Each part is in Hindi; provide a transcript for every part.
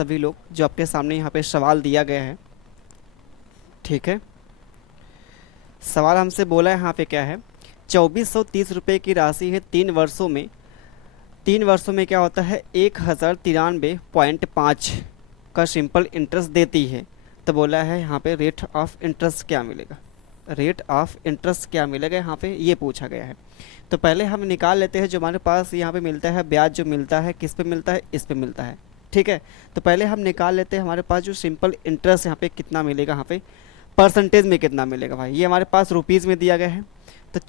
सभी लोग जो आपके सामने यहाँ पे सवाल दिया गया है। ठीक है, सवाल हमसे बोला है यहाँ पे क्या है, 2430 रुपये की राशि है 3 वर्षों में। 3 वर्षों में क्या होता है, 1093.5 का सिंपल इंटरेस्ट देती है। तो बोला है यहाँ पे रेट ऑफ इंटरेस्ट क्या मिलेगा, रेट ऑफ इंटरेस्ट क्या मिलेगा, यहाँ पे ये पूछा गया है। तो पहले हम निकाल लेते हैं जो हमारे पास यहाँ पे मिलता है ब्याज, जो मिलता है किस पे मिलता है, इस पे मिलता है। ठीक है, तो पहले हम निकाल लेते हैं हमारे पास जो सिंपल इंटरेस्ट यहाँ पे कितना मिलेगा, यहाँ पे परसेंटेज में कितना मिलेगा भाई। ये हमारे पास रुपीज़ में दिया गया है। तो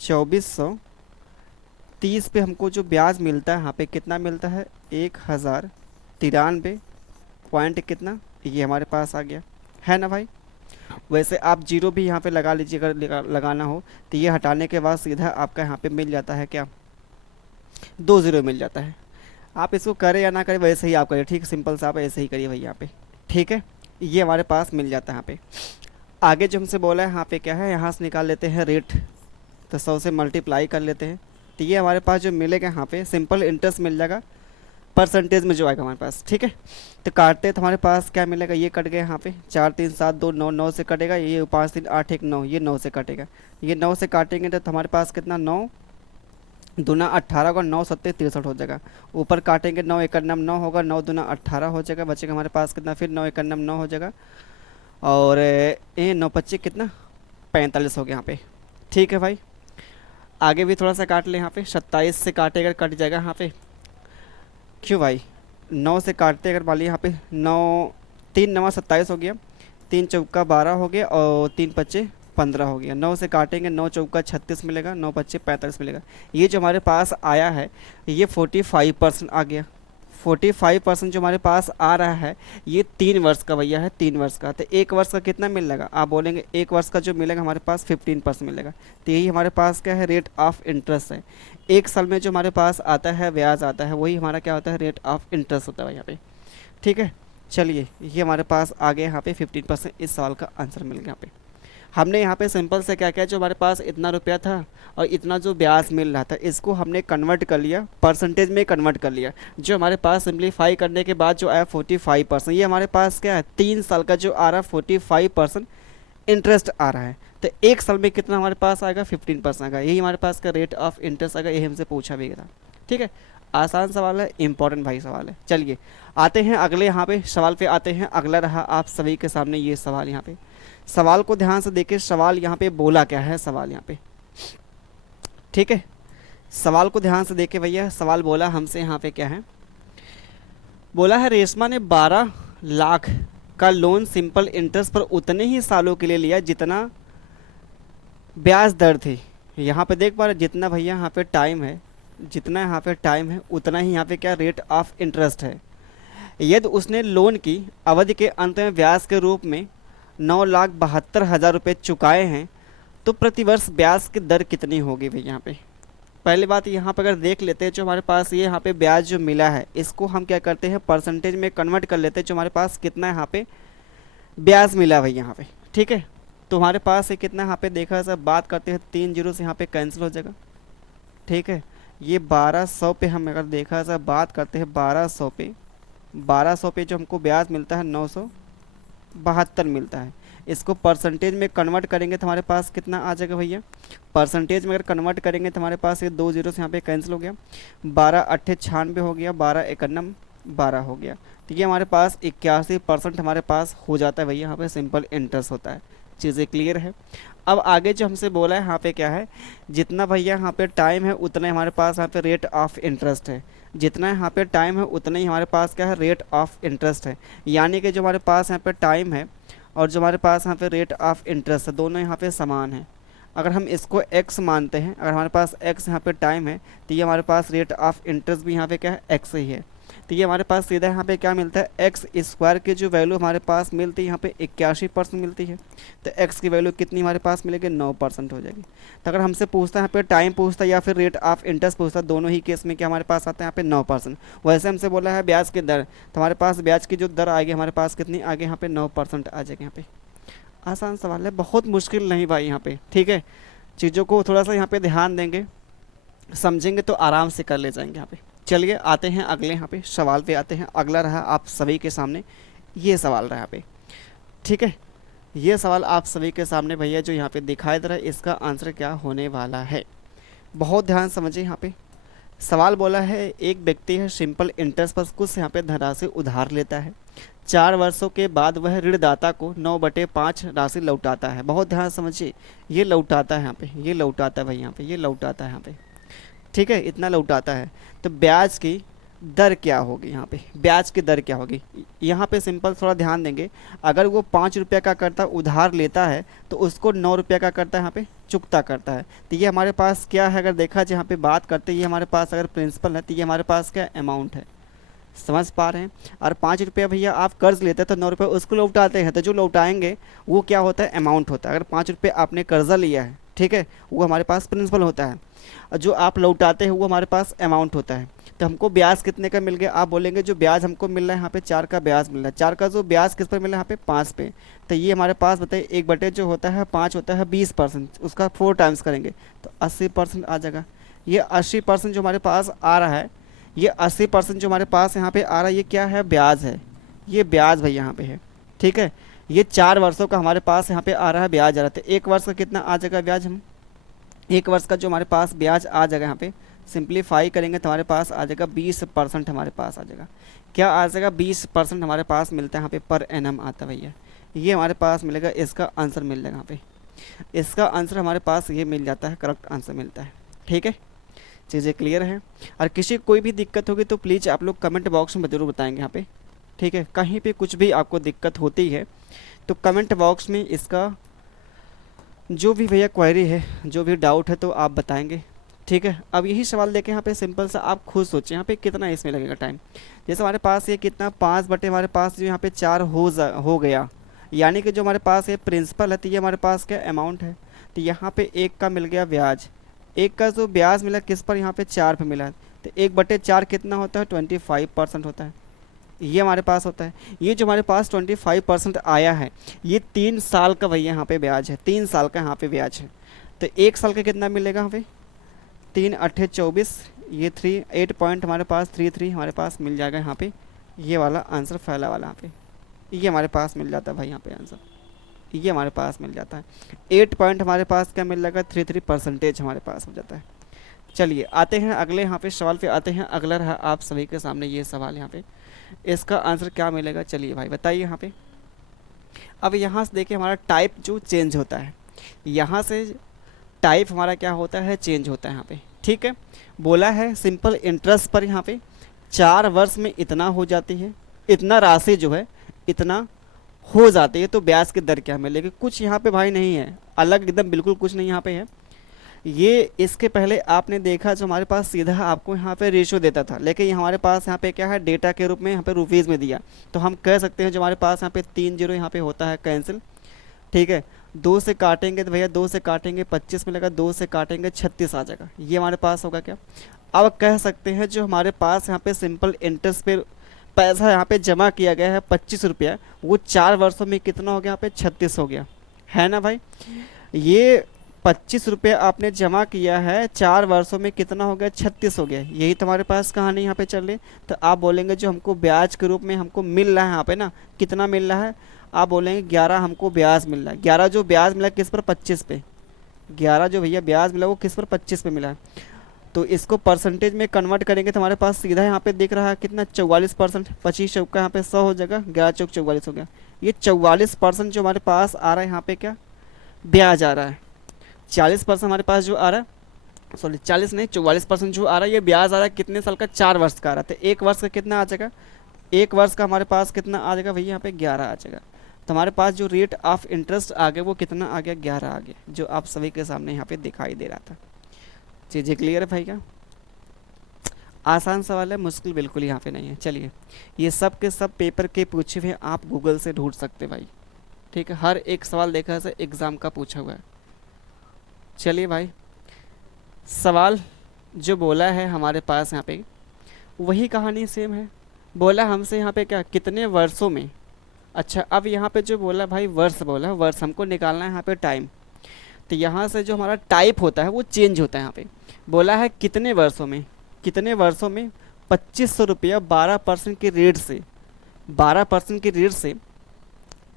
2430 पे हमको जो ब्याज मिलता है यहाँ पे कितना मिलता है, 1093 पॉइंट कितना, ये हमारे पास आ गया है ना भाई। वैसे आप जीरो भी यहाँ पे लगा लीजिए, अगर लगाना हो तो ये हटाने के बाद सीधा आपका यहाँ पे मिल जाता है क्या, 2 ज़ीरो मिल जाता है। आप इसको करें या ना करें वैसे ही आप करिए, ठीक, सिंपल सा आप ऐसे ही करिए भाई यहाँ पे। ठीक है, ये हमारे पास मिल जाता है यहाँ पे। आगे जो हमसे बोला है यहाँ पे क्या है, यहाँ से निकाल लेते हैं रेट, तो 100 से मल्टीप्लाई कर लेते हैं। तो ये हमारे पास जो मिलेगा यहाँ पे सिंपल इंटरेस्ट मिल जाएगा परसेंटेज में जो आएगा हमारे पास। ठीक है, तो काटते तो हमारे पास क्या मिलेगा, ये कट गया यहाँ पे 4 3 7 2 9, 9 से कटेगा, ये 5 3 8 1 9, ये 9 से कटेगा। ये 9 से काटेंगे तो हमारे पास कितना, 9 दूना 18 होगा, 9 सत्ते 63 हो जाएगा। ऊपर काटेंगे 9 1 9 होगा, 9 दूना 18 हो जाएगा, बचेगा हमारे पास कितना, फिर 9 1 9 हो जाएगा, और ये 9 25 कितना 45 हो गया यहाँ पे। ठीक है भाई, आगे भी थोड़ा सा काट लें, यहाँ पे 27 से काटेगा कट जाएगा यहाँ पे, क्यों भाई 9 से काटते अगर मान लीजिए यहाँ पे 9 3 9 27 हो गया, 3 चौका 12 हो गया, और 3 पच्चे 15 हो गया। 9 से काटेंगे 9 चौका 36 मिलेगा, 9 पच्चे 45 मिलेगा। ये जो हमारे पास आया है ये 45% आ गया। 45% जो हमारे पास आ रहा है ये 3 वर्ष का भैया है, 3 वर्ष का। तो 1 वर्ष का कितना मिलेगा, आप बोलेंगे 1 वर्ष का जो मिलेगा हमारे पास 15% मिलेगा। तो यही हमारे पास क्या है, रेट ऑफ इंटरेस्ट है। 1 साल में जो हमारे पास आता है ब्याज आता है वही हमारा क्या होता है, रेट ऑफ इंटरेस्ट होता है यहाँ पे। ठीक है, चलिए ये हमारे पास आ गया यहाँ पे 15%, इस सवाल का आंसर मिल गया यहाँ पे। हमने यहाँ पे सिंपल से क्या किया, जो हमारे पास इतना रुपया था और इतना जो ब्याज मिल रहा था इसको हमने कन्वर्ट कर लिया, परसेंटेज में कन्वर्ट कर लिया। जो हमारे पास सिंप्लीफाई करने के बाद जो आया 45%, ये हमारे पास क्या है 3 साल का जो आ रहा है 45% इंटरेस्ट आ रहा है। तो 1 साल में कितना हमारे पास आएगा, 15% आएगा। यही हमारे पास का रेट ऑफ इंटरेस्ट आएगा, यही हमसे पूछा भी गया था। ठीक है, आसान सवाल है, इंपॉर्टेंट भाई सवाल है। चलिए आते हैं अगले यहाँ पे सवाल पे आते हैं। अगला रहा आप सभी के सामने ये सवाल, यहाँ पे सवाल को ध्यान से देखिए, सवाल यहाँ पे बोला क्या है, सवाल यहाँ पे, ठीक है, सवाल को ध्यान से देखिए भैया। सवाल बोला हमसे यहाँ पे क्या है, बोला है रेशमा ने 12 लाख का लोन सिंपल इंटरेस्ट पर उतने ही सालों के लिए लिया जितना ब्याज दर थी। यहाँ पे देख पा रहे, जितना भैया यहाँ पे टाइम है, जितना यहाँ पे टाइम है उतना ही यहाँ पे क्या रेट ऑफ इंटरेस्ट है। यदि उसने लोन की अवधि के अंत में ब्याज के रूप में 9,72,000 रुपये चुकाए हैं तो प्रतिवर्ष ब्याज की दर कितनी होगी भाई। यहाँ पे पहली बात यहाँ पर अगर देख लेते हैं, जो हमारे पास ये यहाँ पे ब्याज जो मिला है इसको हम क्या करते हैं परसेंटेज में कन्वर्ट कर लेते हैं, जो हमारे पास कितना यहाँ पे ब्याज मिला भाई यहाँ पे। ठीक है, तो हमारे पास ये कितना यहाँ पे देखा सब बात करते हैं, 3 जीरो से यहाँ पे कैंसिल हो जाएगा। ठीक है, ये 1200 पे हम अगर देखा सब बात करते हैं 1200 पे जो हमको ब्याज मिलता है 972 मिलता है। इसको परसेंटेज में कन्वर्ट करेंगे तो हमारे पास कितना आ जाएगा भैया, परसेंटेज में अगर कन्वर्ट करेंगे तो हमारे पास ये 2 जीरो से यहाँ पे कैंसिल हो गया, 12 8 96 हो गया, 12 91 12 हो गया। तो ये हमारे पास 81% हमारे पास हो जाता है भैया, यहाँ पे सिंपल इंटरेस्ट होता है। चीज़ें क्लियर है। अब आगे जो हमसे बोला है यहाँ पे क्या है, जितना भैया यहाँ पे टाइम है उतना ही हमारे पास यहाँ पे रेट ऑफ इंटरेस्ट है। जितना यहाँ पे टाइम है उतना ही हमारे पास क्या है रेट ऑफ इंटरेस्ट है। यानी कि जो हमारे पास यहाँ पे टाइम है और जो हमारे पास यहाँ पे रेट ऑफ इंटरेस्ट है दोनों यहाँ पे समान है। अगर हम इसको x मानते हैं, अगर हमारे पास x यहाँ पे टाइम है तो ये हमारे पास रेट ऑफ इंटरेस्ट भी यहाँ पे क्या है x ही है। तो ये हमारे पास सीधा यहाँ पे क्या मिलता है एक्स स्क्वायर की जो वैल्यू हमारे पास मिलती है यहाँ पे 81% मिलती है। तो x की वैल्यू कितनी हमारे पास मिलेगी 9% हो जाएगी। तो अगर हमसे पूछता है यहाँ पे टाइम पूछता है या फिर रेट ऑफ इंटरेस्ट पूछता है, दोनों ही केस में क्या हमारे पास आता है यहाँ पे 9%। वैसे हमसे बोला है ब्याज की दर, तो हमारे पास ब्याज की जो दर आएगी हमारे पास कितनी आगे यहाँ पे 9% आ जाएगी। यहाँ पे आसान सवाल है, बहुत मुश्किल नहीं भाई यहाँ पे। ठीक है, चीज़ों को थोड़ा सा यहाँ पे ध्यान देंगे, समझेंगे तो आराम से कर ले जाएंगे यहाँ पे। चलिए आते हैं अगले यहाँ पे सवाल पे आते हैं। अगला रहा आप सभी के सामने ये सवाल रहा यहाँ पे, ठीक है। ये सवाल आप सभी के सामने भैया जो यहाँ पे दिखाई दे रहा है, इसका आंसर क्या होने वाला है, बहुत ध्यान समझिए। यहाँ पे सवाल बोला है एक व्यक्ति है सिंपल इंटरेस्ट पर कुछ यहाँ पे धनराशि उधार लेता है, 4 वर्षों के बाद वह ऋणदाता को 9/5 राशि लौटाता है। बहुत ध्यान समझिए, ये लौटाता है यहाँ पे, ये लौटाता है भाई, यहाँ पे ये लौटाता है यहाँ पे, ठीक है, इतना लौटाता है। तो ब्याज की दर क्या होगी, यहाँ पे ब्याज की दर क्या होगी। यहाँ पे सिंपल थोड़ा ध्यान देंगे, अगर वो 5 रुपये का करता उधार लेता है तो उसको 9 रुपये का करता है यहाँ पे चुकता करता है। तो ये हमारे पास क्या है, अगर देखा जाए यहाँ पे बात करते, ये हमारे पास अगर प्रिंसिपल है तो ये हमारे पास क्या अमाउंट है, समझ पा रहे हैं। और 5 रुपया भैया आप कर्ज लेते हैं तो 9 रुपये उसको लौटाते हैं, तो जो लौटाएंगे वो क्या होता है, अमाउंट होता है। अगर 5 रुपये आपने कर्जा लिया है, ठीक है, वो हमारे पास प्रिंसिपल होता है, और जो आप लौटाते हैं वो हमारे पास अमाउंट होता है। तो हमको ब्याज कितने का मिल गया, आप बोलेंगे जो ब्याज हमको मिल रहा है यहाँ पे 4 का ब्याज मिल रहा है। 4 का जो ब्याज किस पर मिल रहा है, यहाँ पे 5 पे। तो ये हमारे पास बताइए 1 जो होता है 5 होता है 20%, उसका 4 टाइम्स करेंगे तो 80% आ जाएगा। ये 80% जो हमारे पास आ रहा है, ये 80% जो हमारे पास यहाँ पे आ रहा है, ये क्या है, ब्याज है। ये ब्याज भाई यहाँ पे है, ठीक है। ये 4 वर्षों का हमारे पास यहाँ पे आ रहा है ब्याज आ रहा है। तो 1 वर्ष का कितना आ जाएगा ब्याज, हम 1 वर्ष का जो हमारे पास ब्याज आ जाएगा यहाँ पे सिंप्लीफाई करेंगे तो हमारे पास आ जाएगा 20% हमारे पास आ जाएगा। क्या आ जाएगा, 20% हमारे पास मिलता है यहाँ पे पर एनम आता है भैया, ये हमारे पास मिलेगा। इसका आंसर मिल जाएगा यहाँ पे, इसका आंसर हमारे पास ये मिल जाता है, करेक्ट आंसर मिलता है, ठीक है। चीज़ें क्लियर हैं। और किसी को कोई भी दिक्कत होगी तो प्लीज़ आप लोग कमेंट बॉक्स में ज़रूर बताएंगे यहाँ पे, ठीक है। कहीं पे कुछ भी आपको दिक्कत होती है तो कमेंट बॉक्स में इसका जो भी भैया क्वेरी है, जो भी डाउट है तो आप बताएंगे, ठीक है। अब यही सवाल देखें यहाँ पे सिंपल सा, आप खुद सोचें यहाँ पे कितना इसमें लगेगा टाइम। जैसे हमारे पास ये कितना 5 बटे हमारे पास जो यहाँ पे 4 हो गया, यानी कि जो हमारे पास ये प्रिंसिपल है तो ये हमारे पास क्या अमाउंट है। तो यहाँ पे 1 का मिल गया ब्याज, 1 का जो ब्याज मिला किस पर, यहाँ पे 4 पे मिला है। तो 1/4 कितना होता है, 25% होता है, ये हमारे पास होता है। ये जो हमारे पास 25% आया है, ये 3 साल का भैया यहाँ पे ब्याज है, 3 साल का यहाँ पे ब्याज है। तो 1 साल का कितना मिलेगा यहाँ पे, 3 8 24, ये 8 पॉइंट हमारे पास 33 हमारे पास मिल जाएगा यहाँ पे। ये वाला आंसर फैला वाला यहाँ पे ये हमारे पास मिल जाता है भाई, यहाँ पे आंसर ये हमारे पास मिल जाता है। 8 पॉइंट हमारे पास क्या मिल जाएगा, 33% हमारे पास हो जाता है। चलिए आते हैं अगले यहाँ पे सवाल पे आते हैं। अगला रहा आप सभी के सामने ये सवाल, यहाँ पे इसका आंसर क्या मिलेगा, चलिए भाई बताइए यहाँ पे। अब यहाँ से देखिए हमारा टाइप जो चेंज होता है, यहाँ से टाइप हमारा क्या होता है, चेंज होता है यहाँ पे, ठीक है। बोला है सिंपल इंटरेस्ट पर यहाँ पे 4 वर्ष में इतना हो जाती है, इतना राशि जो है इतना हो जाती है, तो ब्याज की दर क्या मिलेगी। कुछ यहाँ पे भाई नहीं है, अलग एकदम बिल्कुल कुछ नहीं यहाँ पे है। ये इसके पहले आपने देखा जो हमारे पास सीधा आपको यहाँ पे रेशियो देता था, लेकिन ये हमारे पास यहाँ पे क्या है, डेटा के रूप में यहाँ पे रुपीज़ में दिया। तो हम कह सकते हैं जो हमारे पास यहाँ पे 3 जीरो यहाँ पे होता है कैंसिल, ठीक है। 2 से काटेंगे तो भैया 2 से काटेंगे 25 मिलेगा, 2 से काटेंगे 36 आ जाएगा, ये हमारे पास होगा क्या। अब कह सकते हैं जो हमारे पास यहाँ पे सिंपल इंटरेस्ट पे पैसा यहाँ पे जमा किया गया है 25 रुपया, वो 4 वर्षों में कितना हो गया, यहाँ पे 36 हो गया है ना भाई। ये 25 रुपये आपने जमा किया है, 4 वर्षों में कितना हो गया, 36 हो गया। यही तुम्हारे पास कहानी यहाँ पे चल रही। तो आप बोलेंगे जो हमको ब्याज के रूप में हमको मिल रहा है यहाँ पे ना, कितना मिल रहा है, आप बोलेंगे 11 हमको ब्याज मिल रहा है। 11 जो ब्याज मिला किस पर, 25 पे। 11 जो भैया ब्याज मिला वो किस पर, 25 पे मिला है। तो इसको परसेंटेज में कन्वर्ट करेंगे तो हमारे पास सीधा यहाँ पे दिख रहा है कितना, 44%। 25 चौका यहाँ पे 100 हो जाएगा, 11 चौक 44 हो गया। ये 44% जो हमारे पास आ रहा है यहाँ पे क्या, ब्याज आ रहा है। 40% हमारे पास जो आ रहा है, सॉरी 40 नहीं 44% जो आ रहा है ये ब्याज आ रहा है, कितने साल का, 4 वर्ष का आ रहा है। तो 1 वर्ष का कितना आ जाएगा, 1 वर्ष का हमारे पास कितना आ जाएगा भैया, यहाँ पे 11 आ जाएगा। तो हमारे पास जो रेट ऑफ इंटरेस्ट आ गया वो कितना आ गया, 11 आ गया, जो आप सभी के सामने यहाँ पे दिखाई दे रहा था। चीज़ें क्लियर है भाई क्या, आसान सवाल है, मुश्किल बिल्कुल यहाँ पे नहीं है। चलिए ये सब के सब पेपर के पूछे हुए आप गूगल से ढूंढ सकते भाई, ठीक है। हर एक सवाल देखा है एग्ज़ाम का पूछा हुआ है। चलिए भाई सवाल जो बोला है हमारे पास यहाँ पे वही कहानी सेम है। बोला हमसे यहाँ पे क्या, कितने वर्षों में। अच्छा अब यहाँ पे जो बोला भाई वर्ष बोला, वर्ष हमको निकालना है यहाँ पे टाइम। तो यहाँ से जो हमारा टाइप होता है वो चेंज होता है। यहाँ पे बोला है कितने वर्षों में, कितने वर्षों में ₹2500 12% के रेट से 12% के रेट से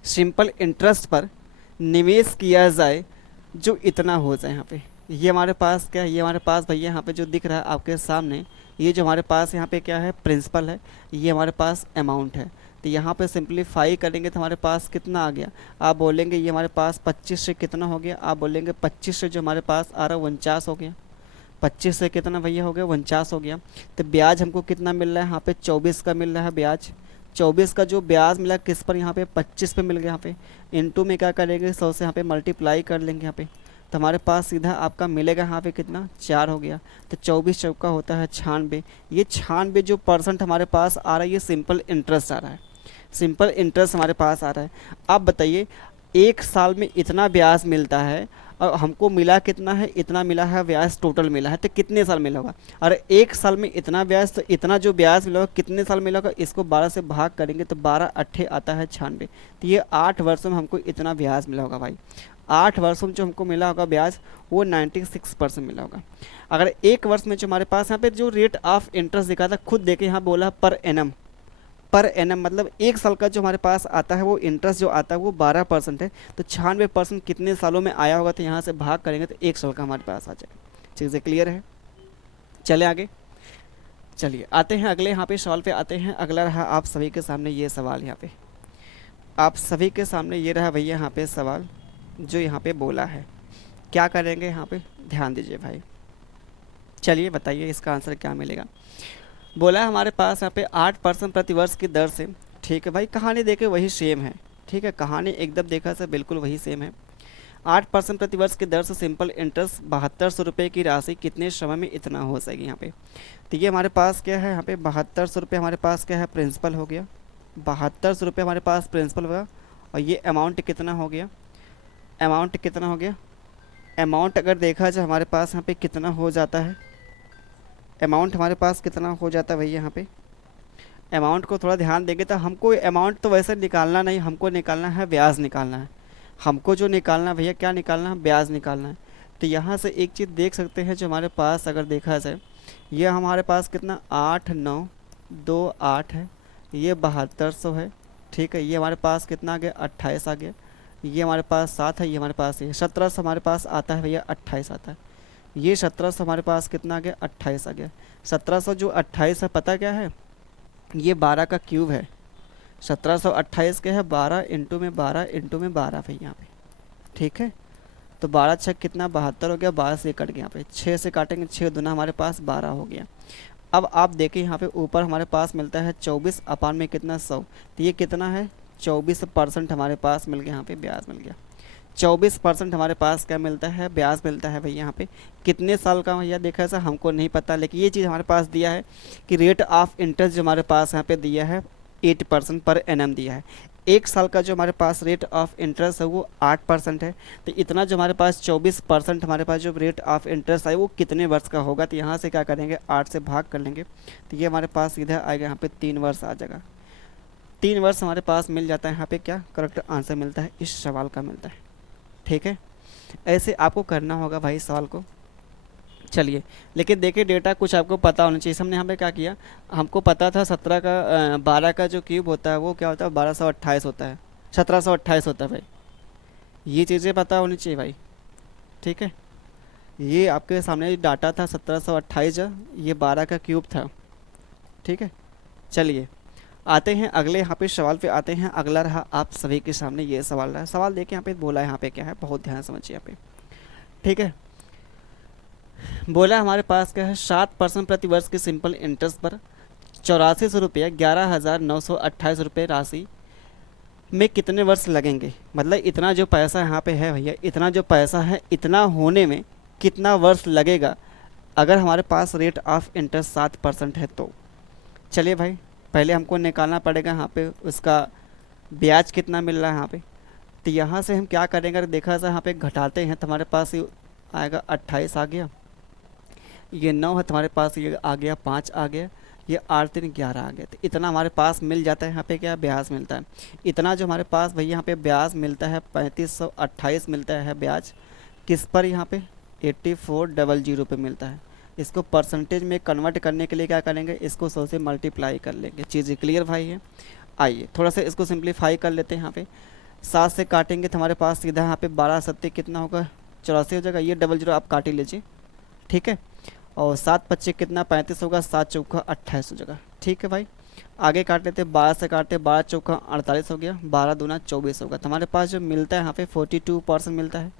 सिंपल इंटरेस्ट पर निवेश किया जाए जो इतना हो जाए यहाँ पे। ये हमारे पास क्या है, ये हमारे पास भैया यहाँ पे जो दिख रहा है आपके सामने, ये जो हमारे पास यहाँ पे क्या है प्रिंसिपल है, ये हमारे पास अमाउंट है। तो यहाँ पे सिंप्लीफाई करेंगे तो हमारे पास कितना आ गया, आप बोलेंगे ये हमारे पास 25 से कितना हो गया, आप बोलेंगे 25 से जो हमारे पास आ रहा है 49 हो गया। 25 से कितना भैया हो गया 49 हो गया। तो ब्याज हमको कितना मिल रहा है यहाँ पे 24 का मिल रहा है ब्याज। 24 का जो ब्याज मिला किस पर, यहाँ पे 25 पे मिल गया। यहाँ पे इनटू में क्या करेंगे 100 से यहाँ पे मल्टीप्लाई कर लेंगे यहाँ पे, तो हमारे पास सीधा आपका मिलेगा यहाँ पे कितना 4 हो गया। तो 24 चौका होता है 96। ये 96 जो % हमारे पास आ रहा है ये सिंपल इंटरेस्ट आ रहा है, सिंपल इंटरेस्ट हमारे पास आ रहा है। आप बताइए एक साल में इतना ब्याज मिलता है और हमको मिला कितना है, इतना मिला है ब्याज टोटल मिला है, तो कितने साल मिला होगा। और एक साल में इतना ब्याज, तो इतना जो ब्याज मिला होगा कितने साल मिला होगा, इसको 12 से भाग करेंगे तो 12 अट्ठे आता है 96। तो ये 8 वर्षों में हमको इतना ब्याज मिला होगा भाई। 8 वर्षों में जो हमको मिला होगा ब्याज वो 96% मिला होगा। अगर एक वर्ष में जो हमारे पास यहाँ पे जो रेट ऑफ इंटरेस्ट दिखा था, खुद देखे यहाँ बोला पर एनम, पर एनम मतलब एक साल का जो हमारे पास आता है वो इंटरेस्ट जो आता है वो 12% है। तो 96% कितने सालों में आया होगा, तो यहाँ से भाग करेंगे तो एक साल का हमारे पास आ जाएगा। चीज़ें क्लियर है, चले आगे। चलिए आते हैं अगले यहाँ पे सवाल पे आते हैं। अगला रहा आप सभी के सामने ये सवाल, यहाँ पे आप सभी के सामने ये रहा भैया यहाँ पे सवाल जो यहाँ पे बोला है। क्या करेंगे यहाँ पे, ध्यान दीजिए भाई। चलिए बताइए इसका आंसर क्या मिलेगा। बोला है हमारे पास यहाँ पे 8% प्रतिवर्ष की दर से, ठीक है भाई, कहानी देखे वही सेम है, ठीक है, कहानी एकदम देखा से बिल्कुल वही सेम है। 8% प्रतिवर्ष की दर से सिंपल इंटरेस्ट 7200 रुपये की राशि कितने समय में इतना हो जाएगी यहाँ पे। तो ये हमारे पास क्या है यहाँ पे 7200 रुपये हमारे पास क्या है प्रिंसिपल हो गया, 7200 रुपये हमारे पास प्रिंसिपल होगा। और ये अमाउंट कितना हो गया, अमाउंट कितना हो गया, अमाउंट अगर देखा जाए हमारे पास यहाँ पे कितना हो जाता है, अमाउंट हमारे पास कितना हो जाता है भैया यहाँ पे। अमाउंट को थोड़ा ध्यान देंगे तो हमको अमाउंट तो वैसे निकालना नहीं, हमको निकालना है ब्याज निकालना है। हमको जो निकालना है भैया क्या निकालना है, ब्याज निकालना है। तो यहाँ से एक चीज़ देख सकते हैं जो हमारे पास अगर देखा जाए, ये हमारे पास कितना 8928 है, ये 7200 है, ठीक है। ये हमारे पास कितना आ गया 28 आ गया। ये हमारे पास 7 है, ये हमारे पास ये 1700 हमारे पास आता है भैया, 28 आता है। ये 1700 हमारे पास कितना आ गया 28 आ गया। 1700 जो 28 है पता क्या है, ये 12 का क्यूब है। 1728 क्या है 12 इंटू में 12 इंटू में 12 भाई यहाँ पे, ठीक है। तो 12 छः कितना 72 हो गया, 12 से कट गया यहाँ पे, 6 से काटेंगे 6 दूना हमारे पास 12 हो गया। अब आप देखें यहाँ पे ऊपर हमारे पास मिलता है 24 अपान में कितना 100, तो ये कितना है 24% हमारे पास मिल गया, यहाँ पे ब्याज मिल गया। 24% हमारे पास क्या मिलता है, ब्याज मिलता है भाई। यहाँ पे कितने साल का भैया देखा ऐसा हमको नहीं पता, लेकिन ये चीज़ हमारे पास दिया है कि रेट ऑफ इंटरेस्ट जो हमारे पास यहाँ पे दिया है 8% पर एनम दिया है। एक साल का जो हमारे पास रेट ऑफ इंटरेस्ट है वो 8% है। तो इतना जो हमारे पास 24% हमारे पास जो रेट ऑफ इंटरेस्ट है वो कितने वर्ष का होगा, तो यहाँ से क्या करेंगे 8 से भाग कर लेंगे, तो ये हमारे पास सीधा आएगा यहाँ पे 3 वर्ष आ जाएगा। 3 वर्ष हमारे पास मिल जाता है। यहाँ पे क्या करेक्ट आंसर मिलता है, इस सवाल का मिलता है, ठीक है। ऐसे आपको करना होगा भाई सवाल को। चलिए लेकिन देखिए डेटा कुछ आपको पता होना चाहिए। हमने यहाँ पे क्या किया, हमको पता था 17 का 12 का जो क्यूब होता है वो क्या होता है 1228 होता है, 1728 होता है भाई। ये चीज़ें पता होनी चाहिए भाई, ठीक है। ये आपके सामने डाटा था 1728, ये 12 का क्यूब था, ठीक है। चलिए आते हैं अगले यहाँ पे सवाल पे आते हैं। अगला रहा आप सभी के सामने ये सवाल रहा, सवाल देखिए यहाँ पे बोला है, यहाँ पे क्या है बहुत ध्यान समझिए यहाँ पे, ठीक है। बोला हमारे पास क्या है 7% प्रति वर्ष के सिंपल इंटरेस्ट पर 8400 रुपये 11,928 रुपये राशि में कितने वर्ष लगेंगे। मतलब इतना जो पैसा यहाँ पे है भैया, इतना जो पैसा है इतना होने में कितना वर्ष लगेगा अगर हमारे पास रेट ऑफ इंटरेस्ट 7% है तो। चलिए भाई पहले हमको निकालना पड़ेगा यहाँ पे उसका ब्याज कितना मिल रहा है यहाँ पे। तो यहाँ से हम क्या करेंगे, अगर देखा जाए यहाँ पे घटाते हैं तो हमारे पास ये आएगा 28 आ गया, ये 9 है तुम्हारे पास, ये आ गया 5 आ गया, ये 8 3 11 आ गया। तो इतना हमारे पास मिल जाता है यहाँ पे क्या ब्याज मिलता है। इतना जो हमारे पास भैया यहाँ पे ब्याज मिलता है 3528 मिलता है ब्याज, किस पर यहाँ पे 8400 पे मिलता है। इसको परसेंटेज में कन्वर्ट करने के लिए क्या करेंगे, इसको 100 से मल्टीप्लाई कर लेंगे। चीज़ें क्लियर भाई है। आइए थोड़ा सा इसको सिंप्लीफाई कर लेते हैं। यहाँ पे 7 से काटेंगे तो हमारे पास सीधा यहाँ पे 12 सत्ते कितना होगा, 84 हो जाएगा। ये डबल जीरो आप काट ही लीजिए, ठीक है। और 7 पच्चे कितना, 35 होगा। 7 चौका 28 हो जाएगा, ठीक है भाई। आगे काट लेते, 12 से काटते, 12 चौका 48 हो गया, 12 दूना 24 होगा। तो हमारे पास जो मिलता है यहाँ पे 42% मिलता है।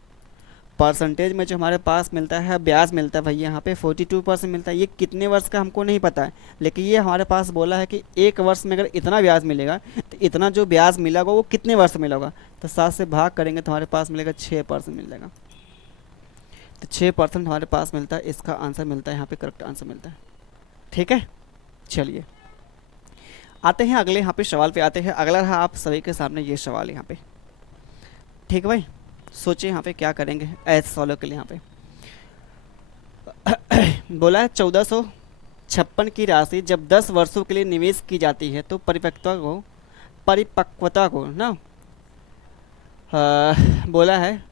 परसेंटेज में जो हमारे पास मिलता है, ब्याज मिलता है भैया यहाँ पे 42% मिलता है। ये कितने वर्ष का हमको नहीं पता है, लेकिन ये हमारे पास बोला है कि एक वर्ष में अगर इतना ब्याज मिलेगा तो इतना जो ब्याज मिला होगा वो कितने वर्ष में मिला होगा। तो 7 से भाग करेंगे तो हमारे पास मिलेगा 6% मिल जाएगा। तो 6% हमारे पास मिलता है। इसका आंसर मिलता है यहाँ पे, करेक्ट आंसर मिलता है, ठीक है। चलिए आते हैं अगले यहाँ पे सवाल पे आते हैं। अगला रहा आप सभी के सामने ये सवाल यहाँ पे, ठीक है भाई। सोचिए यहाँ पे क्या करेंगे ऐसे सवालों के लिए। यहाँ पे बोला है 1456 की राशि जब 10 वर्षों के लिए निवेश की जाती है तो परिपक्वता को ना बोला है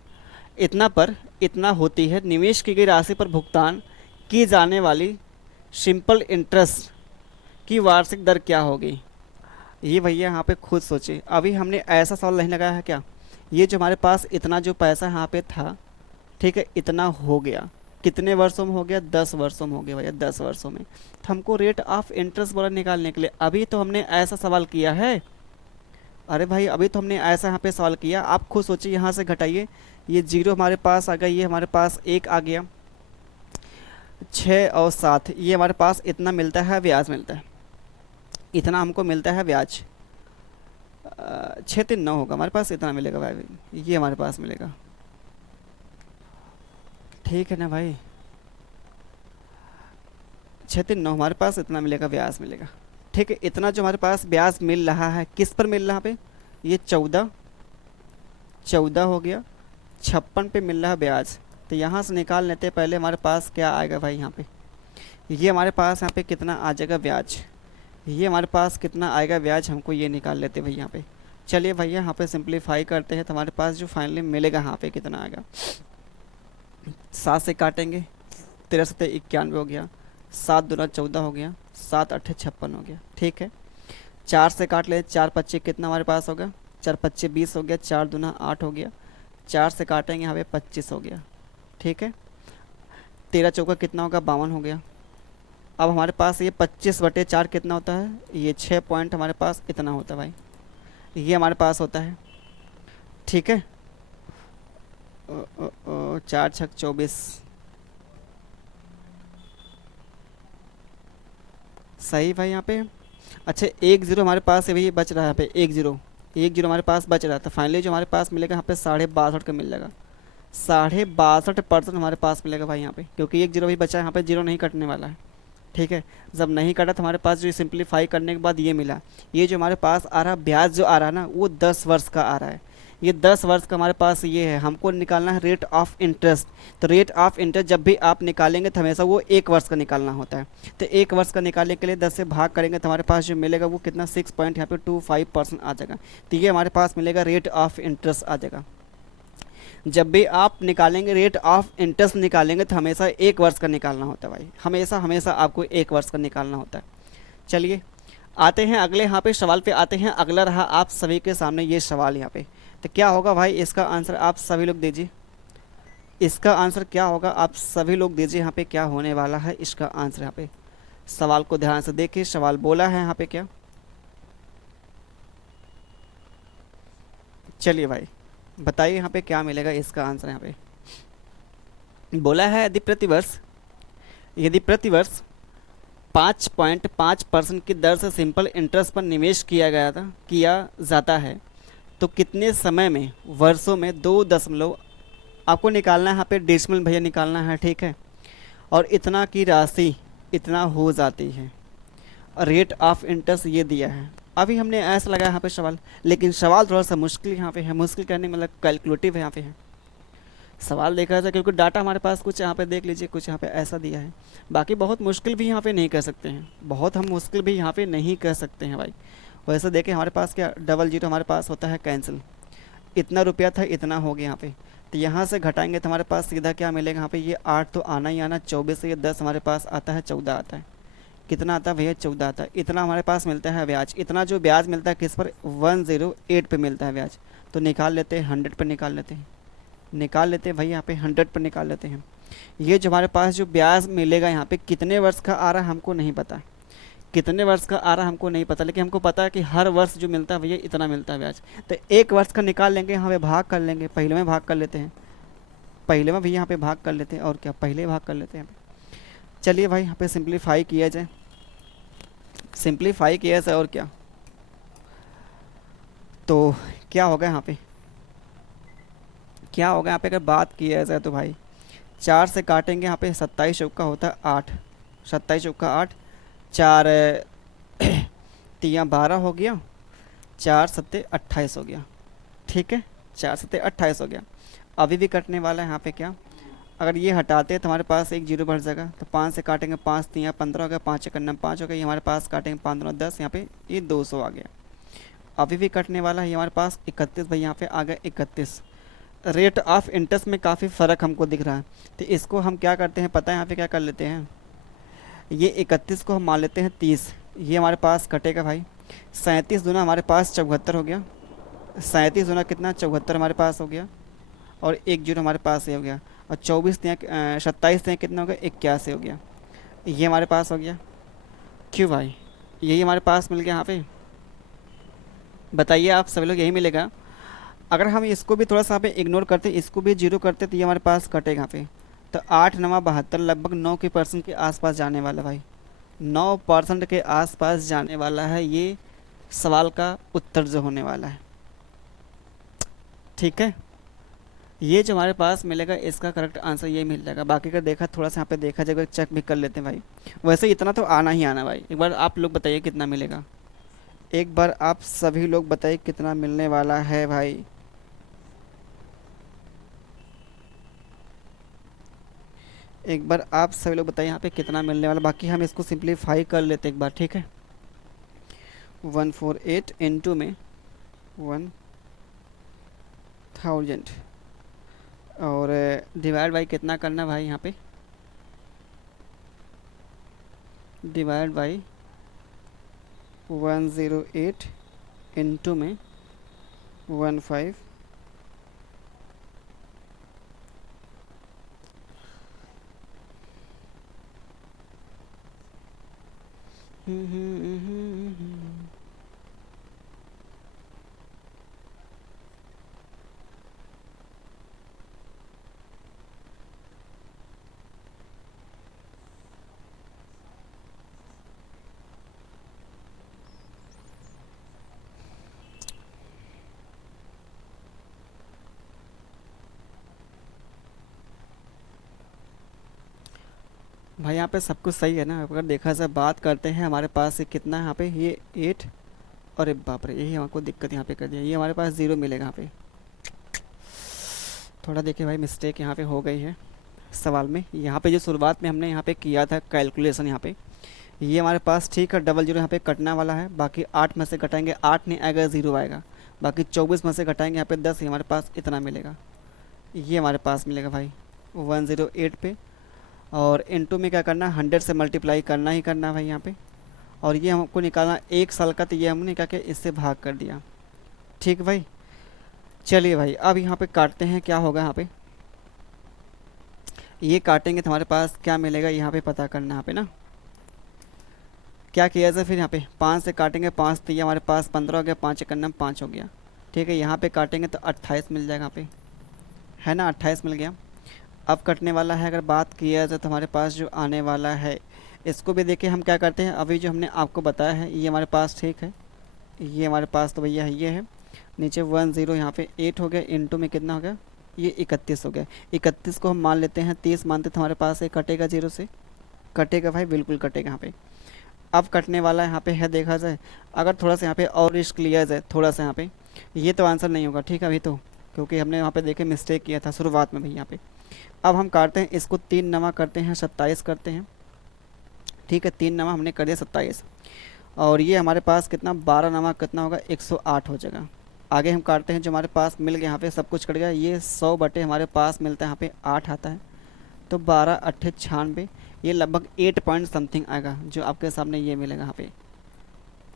इतना पर इतना होती है। निवेश की गई राशि पर भुगतान की जाने वाली सिंपल इंटरेस्ट की वार्षिक दर क्या होगी। ये भैया यहाँ पे खुद सोचिए। अभी हमने ऐसा सवाल नहीं लगाया है क्या, ये जो हमारे पास इतना जो पैसा यहाँ पे था, ठीक है, इतना हो गया, कितने वर्षों में हो गया, 10 वर्षों में हो गया भैया, 10 वर्षों में। तो हमको रेट ऑफ इंटरेस्ट बोला निकालने के लिए, अभी तो हमने ऐसा सवाल किया है। अरे भाई अभी तो हमने ऐसा यहाँ पे सवाल किया। आप खुद सोचिए, यहाँ से घटाइए, ये 0 हमारे पास आ गया, ये हमारे पास 1 आ गया, 6 और 7, ये हमारे पास इतना मिलता है ब्याज मिलता है, इतना हमको मिलता है ब्याज। 6 3 9 होगा हमारे पास, इतना मिलेगा भाई, ये हमारे पास मिलेगा, ठीक है ना भाई। 6 3 9 हमारे पास इतना मिलेगा, ब्याज मिलेगा, ठीक है। इतना जो हमारे पास ब्याज मिल रहा है, किस पर मिल रहा है पे, ये 14 हो गया, 56 पे मिल रहा है ब्याज। तो यहाँ से निकाल लेते हैं। पहले हमारे पास क्या आएगा भाई, यहाँ पे ये हमारे पास यहाँ पे कितना आ जाएगा ब्याज, ये हमारे पास कितना आएगा ब्याज, हमको ये निकाल लेते हैं भाई यहाँ पे। चलिए भैया यहाँ पे सिंप्लीफाई करते हैं तो हमारे पास जो फाइनली मिलेगा यहाँ पे कितना आएगा, 7 से काटेंगे, 13 7 91 हो गया, 7 दूना 14 हो गया, 7 8 56 हो गया, ठीक है। 4 से काट ले, 4 पच्चे कितना हमारे पास होगा, 4 पच्चे 20 हो गया, 4 दूना 8 हो गया, 4 से काटेंगे यहाँ पे 25 हो गया, ठीक है। 13 चौका कितना होगा, 52 हो गया। अब हमारे पास ये 25/4 कितना होता है, ये 6 पॉइंट हमारे पास इतना होता है भाई, ये हमारे पास होता है, ठीक है। 4 6 24, सही भाई यहाँ पे। अच्छा 1 0 हमारे पास है भाई, बच रहा है यहाँ पे 1 0 हमारे पास बच रहा था। फाइनली जो हमारे पास मिलेगा यहाँ पे 62.5 का मिल जाएगा, 62% हमारे पास मिलेगा भाई यहाँ पे, क्योंकि 1 0 भी बचा है, यहाँ पे 0 नहीं कटने वाला है, ठीक है। जब नहीं कटा तो हमारे पास जो सिंप्लीफाई करने के बाद ये मिला, ये जो हमारे पास आ रहा ब्याज जो आ रहा है ना, वो 10 वर्ष का आ रहा है। ये 10 वर्ष का हमारे पास ये है। हमको निकालना है रेट ऑफ इंटरेस्ट। तो रेट ऑफ इंटरेस्ट जब भी आप निकालेंगे तो हमेशा वो 1 वर्ष का निकालना होता है। तो 1 वर्ष का निकालने के लिए 10 से भाग करेंगे तो हमारे पास जो मिलेगा वो कितना, 6 पॉइंट यहाँ पे 25% आ जाएगा। तो ये हमारे पास मिलेगा रेट ऑफ इंटरेस्ट आ जाएगा। जब भी आप निकालेंगे रेट ऑफ इंटरेस्ट निकालेंगे तो हमेशा 1 वर्ष का निकालना होता है भाई, हमेशा आपको 1 वर्ष का निकालना होता है। चलिए आते हैं अगले यहाँ पे सवाल पे आते हैं। अगला रहा आप सभी के सामने ये सवाल यहाँ पे। तो क्या होगा भाई, इसका आंसर आप सभी लोग दीजिए, इसका आंसर क्या होगा आप सभी लोग दीजिए। यहाँ पे क्या होने वाला है इसका आंसर, यहाँ पे सवाल को ध्यान से देखिए। सवाल बोला है यहाँ पे क्या, चलिए भाई बताइए यहाँ पे क्या मिलेगा इसका आंसर। यहाँ पे बोला है यदि प्रतिवर्ष 5.5% की दर से सिंपल इंटरेस्ट पर निवेश किया जाता है तो कितने समय में, वर्षों में 2 आपको निकालना है यहाँ पे, डेसिमल भैया निकालना है, ठीक है। और इतना की राशि इतना हो जाती है। रेट ऑफ इंटरेस्ट ये दिया है। अभी हमने ऐसा लगाया यहाँ पे सवाल, लेकिन सवाल थोड़ा सा मुश्किल यहाँ पे है। मुश्किल कहने मतलब कैलकुलेटिव है यहाँ पे है सवाल देखा जाए, क्योंकि डाटा हमारे पास कुछ यहाँ पे देख लीजिए, कुछ यहाँ पे ऐसा दिया है। बाकी बहुत मुश्किल भी यहाँ पे नहीं कर सकते हैं, बहुत हम मुश्किल भी यहाँ पे नहीं कर सकते हैं भाई। वैसे देखें हमारे पास क्या, 00 हमारे पास होता है कैंसिल, इतना रुपया था इतना हो गया यहाँ पे, तो यहाँ से घटाएंगे तो हमारे पास सीधा क्या मिलेगा यहाँ पे, ये 8 तो आना ही आना, 24 से ये 10 हमारे पास आता है, 14 आता है। कितना आता है भैया, 14 आता है। इतना हमारे पास मिलता है ब्याज। इतना जो ब्याज मिलता है किस पर, 108 पे मिलता है ब्याज। तो निकाल लेते हैं, 100 पर निकाल लेते हैं, निकाल लेते हैं भाई, यहाँ पे 100 पर निकाल लेते हैं। ये जो हमारे पास जो ब्याज मिलेगा यहाँ पे कितने वर्ष का आ रहा है हमको नहीं पता, कितने वर्ष का आ रहा है हमको नहीं पता, लेकिन हमको पता है कि हर वर्ष जो मिलता है भैया इतना मिलता है ब्याज। तो एक वर्ष का निकाल लेंगे, यहाँ पे भाग कर लेंगे, पहले में भाग कर लेते हैं, पहले में भैया यहाँ पे भाग कर लेते हैं, और क्या पहले भाग कर लेते हैं यहाँ पे। चलिए भाई यहाँ पे सिंप्लीफाई किया जाए, सिंप्लीफाई किया जाए, और क्या तो क्या होगा यहाँ पे, क्या होगा यहाँ पे अगर बात किया जाए तो भाई 4 से काटेंगे यहाँ पे, 27 चौका होता है 8, 27 चौका 8, 4 तिया 12 हो गया, 4 सत्ते 28 हो गया। ठीक है, 4 सत्ते 28 हो गया। अभी भी कटने वाला है यहाँ पे क्या, अगर ये हटाते हैं तो हमारे पास एक जीरो बढ़ जाएगा, तो 5 से काटेंगे, 5 तिया 15 हो गया, 5 एक 5 हो गया, ये हमारे पास काटेंगे 5 9 10, यहाँ पे ये 200 आ गया। अभी भी कटने वाला है ये हमारे पास 31 भाई, यहाँ पे आ गया 31। रेट ऑफ इंटरेस्ट में काफ़ी फ़र्क हमको दिख रहा है, तो इसको हम क्या करते हैं पता है, यहाँ पे क्या कर लेते हैं, ये 31 को हम मान लेते हैं 30, ये हमारे पास कटेगा भाई, 37 दूना हमारे पास 74 हो गया, 37 दूना कितना 74 हमारे पास हो गया, और एक जीरो हमारे पास ये हो गया, और 24 यहाँ 27 यहाँ कितना हो गया 81 हो गया, ये हमारे पास हो गया। क्यों भाई, यही हमारे पास मिल गया यहाँ पे, बताइए आप सभी लोग, यही मिलेगा। अगर हम इसको भी थोड़ा सा यहाँ पे इग्नोर करते, इसको भी जीरो करते, तो ये हमारे पास कटेगा यहाँ पे, तो 8 9 72, लगभग 9% के आसपास जाने वाला भाई, 9% के आसपास जाने वाला है ये सवाल का उत्तर जो होने वाला है। ठीक है, ये जो हमारे पास मिलेगा इसका करेक्ट आंसर ये मिल जाएगा। बाकी का देखा थोड़ा सा यहाँ पे देखा जाएगा, चेक भी कर लेते हैं भाई। वैसे इतना तो आना ही आना भाई, एक बार आप लोग बताइए कितना मिलेगा, एक बार आप सभी लोग बताइए कितना मिलने वाला है भाई। एक बार आप सभी लोग बताइए यहाँ पे कितना मिलने वाला। बाकी हम इसको सिंप्लीफाई कर लेते एक बार, ठीक है। 148 इंटू में 1000 और डिवाइड बाई कितना करना भाई, यहाँ पे डिवाइड बाई 108 इंटू में 15। भाई यहाँ पे सब कुछ सही है ना, अगर देखा जाए बात करते हैं हमारे पास ये कितना है यहाँ पे, ये 8, अरे बाप रे यही हमको दिक्कत यहाँ पे कर दिया, ये हमारे पास ज़ीरो मिलेगा यहाँ पे। थोड़ा देखिए भाई मिस्टेक यहाँ पे हो गई है सवाल में, यहाँ पे जो शुरुआत में हमने यहाँ पे किया था कैलकुलेशन, यहाँ पे ये हमारे पास ठीक है, डबल जीरो यहाँ पे कटने वाला है। बाकी 8 में से घटाएंगे 8 नहीं आएगा, ज़ीरो आएगा। बाकी 24 में से घटाएंगे यहाँ पे 10, हमारे पास इतना मिलेगा, ये हमारे पास मिलेगा भाई 108 पे। और इनटू में क्या करना है, 100 से मल्टीप्लाई करना ही करना है भाई यहाँ पे। और ये हमको निकालना 1 साल का, तो ये हमने क्या किया, इससे भाग कर दिया। ठीक भाई, चलिए भाई अब यहाँ पे काटते हैं, क्या होगा यहाँ पे, ये काटेंगे तो हमारे पास क्या मिलेगा यहाँ पे पता करना है यहाँ पे ना। क्या किया जाए फिर यहाँ पे, 5 से काटेंगे, 5 तो ये हमारे पास 15 हो गया, 5 एक 5 हो गया। ठीक है, यहाँ पे काटेंगे तो 28 मिल जाएगा यहाँ पे, है ना, 28 मिल गया। अब कटने वाला है, अगर बात किया जाए तो हमारे पास जो आने वाला है, इसको भी देखिए हम क्या करते हैं, अभी जो हमने आपको बताया है ये हमारे पास ठीक है, ये हमारे पास तो भैया ये है, नीचे 10 यहाँ पे 8 हो गया, इंटू में कितना हो गया, ये 31 हो गया। 31 को हम मान लेते हैं 30 मानते तो हमारे पास ये कटेगा, जीरो से कटेगा भाई, बिल्कुल कटेगा यहाँ पे। अब कटने वाला यहाँ पे है, देखा जाए अगर थोड़ा सा यहाँ पे और रिस्क लिया जाए थोड़ा सा यहाँ पे, ये तो आंसर नहीं होगा ठीक है अभी तो, क्योंकि हमने यहाँ पे देखे मिस्टेक किया था शुरुआत में भाई यहाँ पे। अब हम काटते हैं इसको, 3 नवा करते हैं 27 करते हैं। ठीक है, 3 नवा हमने कर दिया 27, और ये हमारे पास कितना 12 नवा कितना होगा 108 हो जाएगा। आगे हम काटते हैं, जो हमारे पास मिल गया यहाँ पे सब कुछ कट गया। ये 100 बटे हमारे पास मिलता है यहाँ पे 8 आता है, तो 12 अट्ठे 96, ये लगभग 8 पॉइंट समथिंग आएगा जो आपके सामने ये मिलेगा यहाँ पे।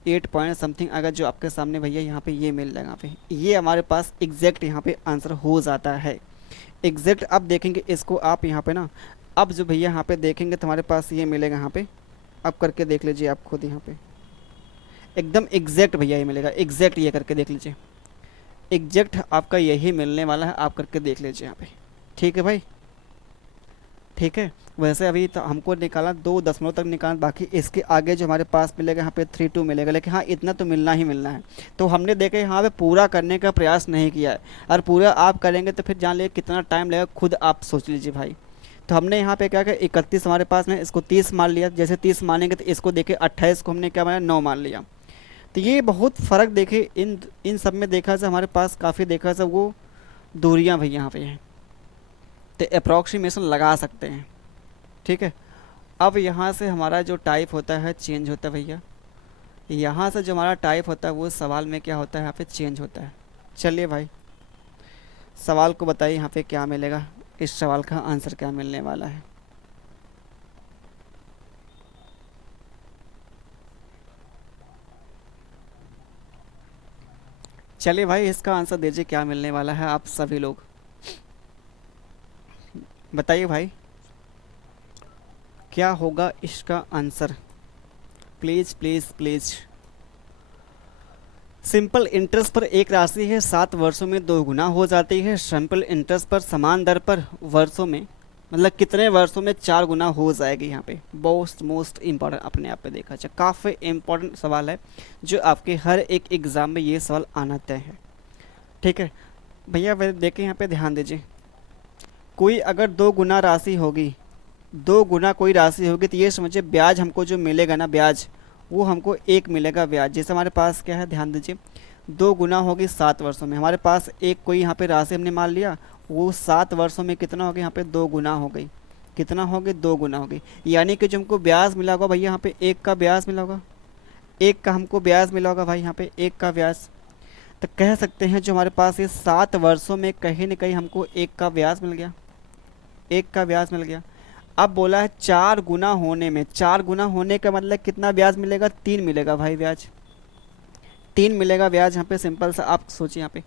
8 पॉइंट समथिंग अगर जो आपके सामने भैया यहाँ पे ये मिल जाएगा यहाँ पे, ये हमारे पास एग्जैक्ट यहाँ पे आंसर हो जाता है। एग्जैक्ट अब देखेंगे इसको आप यहाँ पे ना, अब जो भैया यहाँ पे देखेंगे तो हमारे पास ये मिलेगा यहाँ पे। अब करके देख लीजिए आप खुद यहाँ पे, एकदम एग्जैक्ट भैया ये मिलेगा, एग्जैक्ट ये करके देख लीजिए, एग्जैक्ट आपका यही मिलने वाला है, आप करके देख लीजिए यहाँ पे। ठीक है भाई, ठीक है। वैसे अभी तो हमको निकाला 2 दशमलव तक निकाला, बाकी इसके आगे जो हमारे पास मिलेगा यहाँ पे 32 मिलेगा, लेकिन हाँ इतना तो मिलना ही मिलना है। तो हमने देखे यहाँ पे पूरा करने का प्रयास नहीं किया है, और पूरा आप करेंगे तो फिर जान लीजिए कितना टाइम लगेगा, खुद आप सोच लीजिए भाई। तो हमने यहाँ पे क्या किया, 31 हमारे पास में, इसको 30 मान लिया, जैसे 30 मानेंगे तो इसको देखे 28 को हमने क्या माना, 9 मान लिया। तो ये बहुत फ़र्क देखे इन सब में देखा जाए, हमारे पास काफ़ी देखा जाए वो दूरियाँ भैया यहाँ पे हैं, तो अप्रॉक्सीमेशन लगा सकते हैं। ठीक है। अब यहाँ से हमारा जो टाइप होता है चेंज होता है भैया, यहाँ से जो हमारा टाइप होता है वो सवाल में क्या होता है यहाँ पे चेंज होता है। चलिए भाई सवाल को बताइए यहाँ पे क्या मिलेगा, इस सवाल का आंसर क्या मिलने वाला है। चलिए भाई इसका आंसर दीजिए क्या मिलने वाला है, आप सभी लोग बताइए भाई क्या होगा इसका answer, please please please. Simple interest पर एक राशि है 7 वर्षों में 2 गुना हो जाती है, सिंपल इंटरेस्ट पर समान दर पर वर्षों में मतलब कितने वर्षों में 4 गुना हो जाएगी। यहाँ पे मोस्ट इम्पॉर्टेंट अपने आप पे देखा जाए, काफ़ी इम्पोर्टेंट सवाल है जो आपके हर एक एग्ज़ाम में ये सवाल आना तय है। ठीक है भैया, वह देखें यहाँ पे ध्यान दीजिए, कोई अगर 2 गुना राशि होगी, 2 गुना कोई राशि होगी, तो ये समझिए ब्याज हमको जो मिलेगा ना, ब्याज वो हमको 1 मिलेगा ब्याज। जैसे हमारे पास क्या है ध्यान दीजिए, 2 गुना होगी 7 वर्षों में, हमारे पास एक कोई यहाँ पे राशि हमने मान लिया, वो 7 वर्षों में कितना हो गया, यहाँ पे 2 गुना हो गई, कितना हो गई 2 गुना हो गई। यानी कि जो हमको ब्याज मिला होगा भैया यहाँ पे 1 का ब्याज मिला होगा, 1 का हमको ब्याज मिला होगा भाई यहाँ पे 1 का ब्याज। तो कह सकते हैं जो हमारे पास ये 7 वर्षों में कहीं ना कहीं हमको 1 का ब्याज मिल गया, 1 का ब्याज मिल गया। अब बोला है 4 गुना होने में, 4 गुना होने का मतलब कितना ब्याज मिलेगा, 3 मिलेगा भाई ब्याज, 3 मिलेगा ब्याज यहाँ पे। सिंपल सा आप सोचिए यहाँ पे,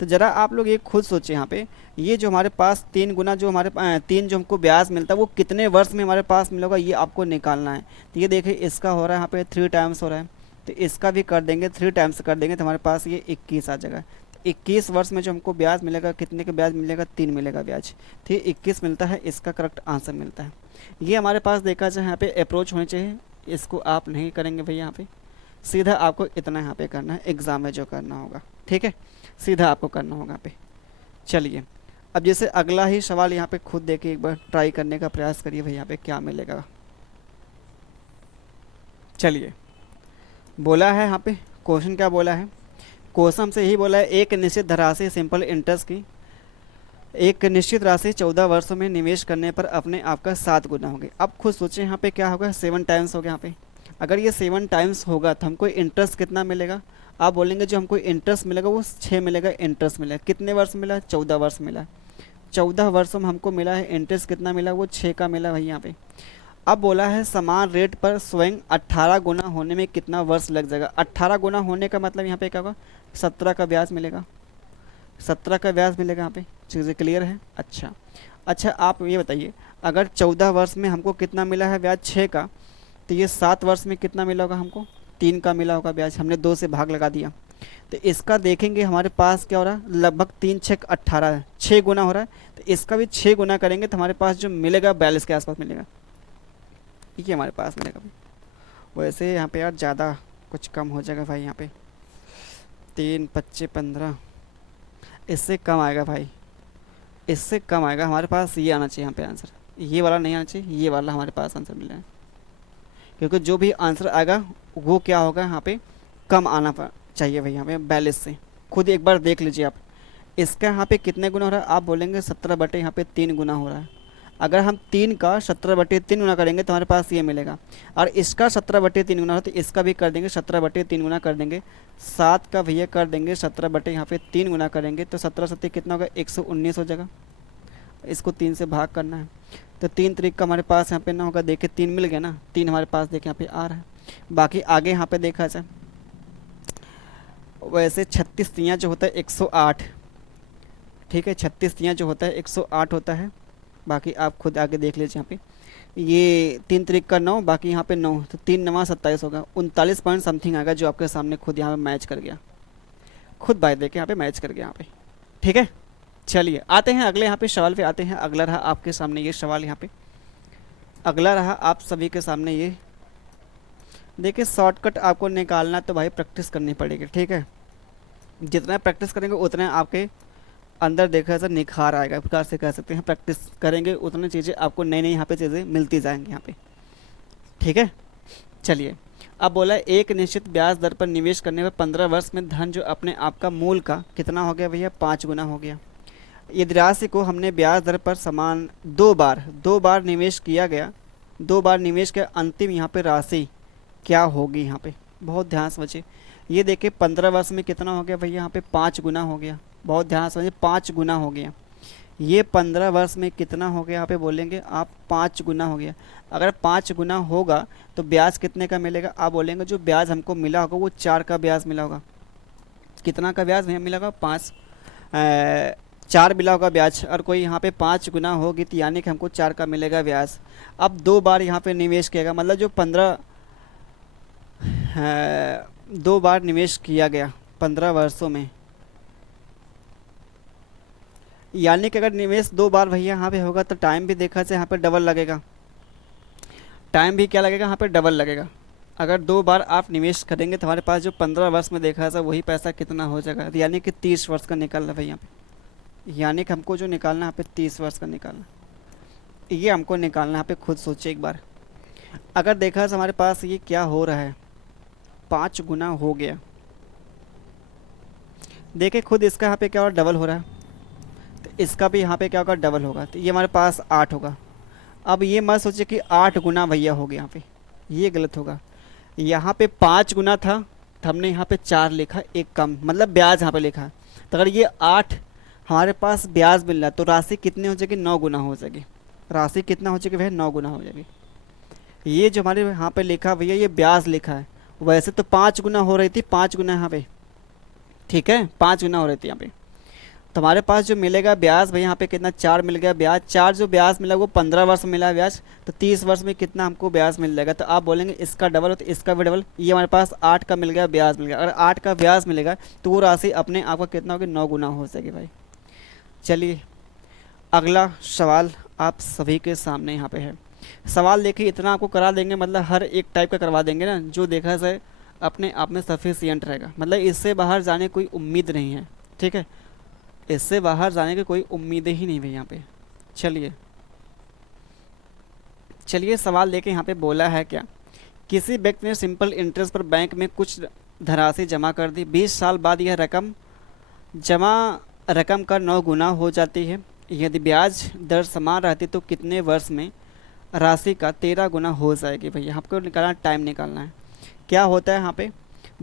तो ज़रा आप लोग ये खुद सोचिए यहाँ पे, ये जो हमारे पास 3 गुना जो हमारे 3 जो हमको ब्याज मिलता है वो कितने वर्ष में हमारे पास मिलेगा, ये आपको निकालना है। तो ये देखिए इसका हो रहा है यहाँ पे 3 टाइम्स हो रहा है, तो इसका भी कर देंगे 3 टाइम्स कर देंगे तो हमारे पास ये 21 आ जाएगा। 21 वर्ष में जो हमको ब्याज मिलेगा, कितने का ब्याज मिलेगा, 3 मिलेगा ब्याज, ठीक 21 मिलता है, इसका करेक्ट आंसर मिलता है। ये हमारे पास देखा जाए यहाँ पे अप्रोच होनी चाहिए, इसको आप नहीं करेंगे भैया यहाँ पे, सीधा आपको इतना यहाँ पे करना है, एग्ज़ाम में जो करना होगा, ठीक है सीधा आपको करना होगा यहाँ पे। चलिए अब जैसे अगला ही सवाल यहाँ पे खुद देखिए, एक बार ट्राई करने का प्रयास करिए भैया यहाँ पे क्या मिलेगा। चलिए बोला है यहाँ पे क्वेश्चन क्या बोला है, क्वेश्चन हमसे यही बोला है, एक निश्चित धनराशि सिंपल इंटरेस्ट की एक निश्चित राशि 14 वर्षों में निवेश करने पर अपने आप का 7 गुना होगी। अब खुद सोचें यहाँ पे क्या होगा, 7 टाइम्स हो गया यहाँ पे। अगर ये 7 टाइम्स होगा तो हमको इंटरेस्ट कितना मिलेगा, आप बोलेंगे जो हमको इंटरेस्ट मिलेगा वो 6 मिलेगा, इंटरेस्ट मिलेगा कितने वर्ष मिला, 14 वर्ष मिला, 14 वर्षों में हमको मिला है इंटरेस्ट कितना मिला, वो 6 का मिला भाई यहाँ पे। अब बोला है समान रेट पर स्वयं 18 गुना होने में कितना वर्ष लग जाएगा। 18 गुना होने का मतलब यहाँ पे क्या होगा, 17 का ब्याज मिलेगा, 17 का ब्याज मिलेगा यहाँ पे। चीज़ें क्लियर है। अच्छा आप ये बताइए, अगर 14 वर्ष में हमको कितना मिला है ब्याज 6 का, तो ये 7 वर्ष में कितना मिला होगा हमको, 3 का मिला होगा ब्याज, हमने 2 से भाग लगा दिया। तो इसका देखेंगे हमारे पास क्या हो रहा है, लगभग 3 6 18 है, 6 गुना हो रहा है, तो इसका भी 6 गुना करेंगे तो हमारे पास जो मिलेगा 42 के आसपास मिलेगा, ये हमारे पास मिलेगा भाई। वैसे यहाँ पे यार ज़्यादा कुछ कम हो जाएगा भाई, यहाँ पे 3 25 15, इससे कम आएगा भाई, इससे कम आएगा। हमारे पास ये आना चाहिए यहाँ पे आंसर, ये वाला नहीं आना चाहिए, ये वाला हमारे पास आंसर मिल रहा है, क्योंकि जो भी आंसर आएगा वो क्या होगा यहाँ पे कम आना चाहिए भाई यहाँ पे 42 से। खुद एक बार देख लीजिए आप, इसका यहाँ पे कितने गुना हो रहा है, आप बोलेंगे 17 बटे यहाँ पे 3 गुना हो रहा है। अगर हम 3 का 17/3 गुना करेंगे तो हमारे पास ये मिलेगा, और इसका 17/3 गुना हो तो इसका भी कर देंगे 17/3 गुना कर देंगे। 7 का भैया कर देंगे 17 यहाँ पे 3 गुना करेंगे तो 17 कितना होगा 119 हो जाएगा। इसको 3 से भाग करना है तो 3 तरीक का हमारे पास यहाँ पे ना होगा, देखिए 3 मिल गया ना, 3 हमारे पास देखिए यहाँ पे आ रहा है। बाकी आगे यहाँ पे देखा जाए वैसे 36 तियाँ जो होता है 108, ठीक है 36 तियाँ जो होता है 108 होता है। बाकी आप खुद आगे देख लीजिए यहाँ पे, ये 3 तरीक का 9, बाकी यहाँ पे 9 तो 3 9 27 होगा, 39 पॉइंट समथिंग आएगा जो आपके सामने खुद यहाँ पे मैच कर गया, खुद बाय देके यहाँ पे मैच कर गया यहाँ पे। ठीक है, चलिए आते हैं अगले यहाँ पे सवाल पे आते हैं। अगला रहा आपके सामने ये सवाल, यहाँ पे अगला रहा आप सभी के सामने ये देखिए। शॉर्टकट आपको निकालना तो भाई प्रैक्टिस करनी पड़ेगी, ठीक है। जितना प्रैक्टिस करेंगे उतने आपके अंदर देखा जाए निखार आएगा, एक प्रकार से कह सकते हैं। प्रैक्टिस करेंगे उतनी चीज़ें आपको नई नई यहाँ पे चीज़ें मिलती जाएंगी यहाँ पे, ठीक है। चलिए अब बोला एक निश्चित ब्याज दर पर निवेश करने पर 15 वर्ष में धन जो अपने आप का मूल का कितना हो गया भैया 5 गुना हो गया। यदि राशि को हमने ब्याज दर पर समान दो बार निवेश किया गया, 2 बार निवेश के अंतिम यहाँ पे राशि क्या होगी, यहाँ पे बहुत ध्यान से समझिए। ये देखिए 15 वर्ष में कितना हो गया भैया यहाँ पे 5 गुना हो गया, बहुत ध्यान से समझिए 5 गुना हो गया। ये 15 वर्ष में कितना हो गया यहाँ पे बोलेंगे आप 5 गुना हो गया। अगर 5 गुना होगा तो ब्याज कितने का मिलेगा, आप बोलेंगे जो ब्याज हमको मिला होगा वो 4 का ब्याज मिला होगा। कितना का ब्याज भैया मिला होगा 4 मिला होगा ब्याज, और कोई यहाँ पे 5 गुना होगी तो यानी कि हमको 4 का मिलेगा ब्याज। अब 2 बार यहाँ पे निवेश किएगा, मतलब जो 2 बार निवेश किया गया 15 वर्षों में, यानी कि अगर निवेश 2 बार भैया यहाँ पे होगा तो टाइम भी देखा जाए यहाँ पे डबल लगेगा, टाइम भी क्या लगेगा यहाँ पे डबल लगेगा। अगर 2 बार आप निवेश करेंगे तो हमारे पास जो 15 वर्ष में देखा जाए वही पैसा कितना हो जाएगा, यानी कि 30 वर्ष का निकालना है भाई यहाँ पे, यानी कि हमको जो निकालना है यहाँ पे 30 वर्ष का निकालना, ये हमको निकालना है यहाँ पे। खुद सोचिए एक बार, अगर देखा जाए हमारे पास ये क्या हो रहा है 5 गुना हो गया, देखिए खुद इसका यहाँ पे क्या और डबल हो रहा है, तो इसका भी यहाँ पे क्या होगा डबल होगा, तो ये हमारे पास 8 होगा। अब ये मत सोचिए कि 8 गुना भैया हो गया, यहाँ पे ये गलत होगा। यहाँ पे 5 गुना था तो हमने यहाँ पे 4 लिखा, एक कम, मतलब ब्याज यहाँ पे लिखा। तो अगर ये 8 हमारे पास ब्याज मिल रहा है तो राशि कितनी हो जाएगी 9 गुना हो जाएगी। राशि कितना हो जाएगी भैया 9 गुना हो जाएगी। ये जो हमारे यहाँ पे लिखा भैया ये ब्याज लिखा है, वैसे तो 5 गुना हो रही थी, 5 गुना यहाँ पे, ठीक है 5 गुना हो रही थी यहाँ पे। तो हमारे पास जो मिलेगा ब्याज भैया यहाँ पे कितना 4 मिल गया ब्याज। 4 जो ब्याज मिला वो 15 वर्ष में मिला ब्याज, तो 30 वर्ष में कितना हमको ब्याज मिल जाएगा। तो आप बोलेंगे इसका डबल हो तो इसका भी डबल, ये हमारे पास 8 का मिल गया ब्याज मिल गया। अगर 8 का ब्याज मिलेगा तो वो राशि अपने आप का कितना होगी 9 गुना हो जाएगी भाई। चलिए अगला सवाल आप सभी के सामने यहाँ पे है। सवाल देखिए इतना आपको करा देंगे, मतलब हर एक टाइप का करवा देंगे ना जो देखा जाए अपने आप में सफिशियंट रहेगा, मतलब इससे बाहर जाने कोई उम्मीद नहीं है, ठीक है, इससे बाहर जाने की कोई उम्मीद ही नहीं भाई यहाँ पे। चलिए सवाल देखें यहाँ पे बोला है क्या, किसी व्यक्ति ने सिंपल इंटरेस्ट पर बैंक में कुछ धनराशि जमा कर दी, 20 साल बाद यह रकम का 9 गुना हो जाती है। यदि ब्याज दर समान रहती तो कितने वर्ष में राशि का 13 गुना हो जाएगी भैया। आपको निकालना टाइम निकालना है। क्या होता है यहाँ पे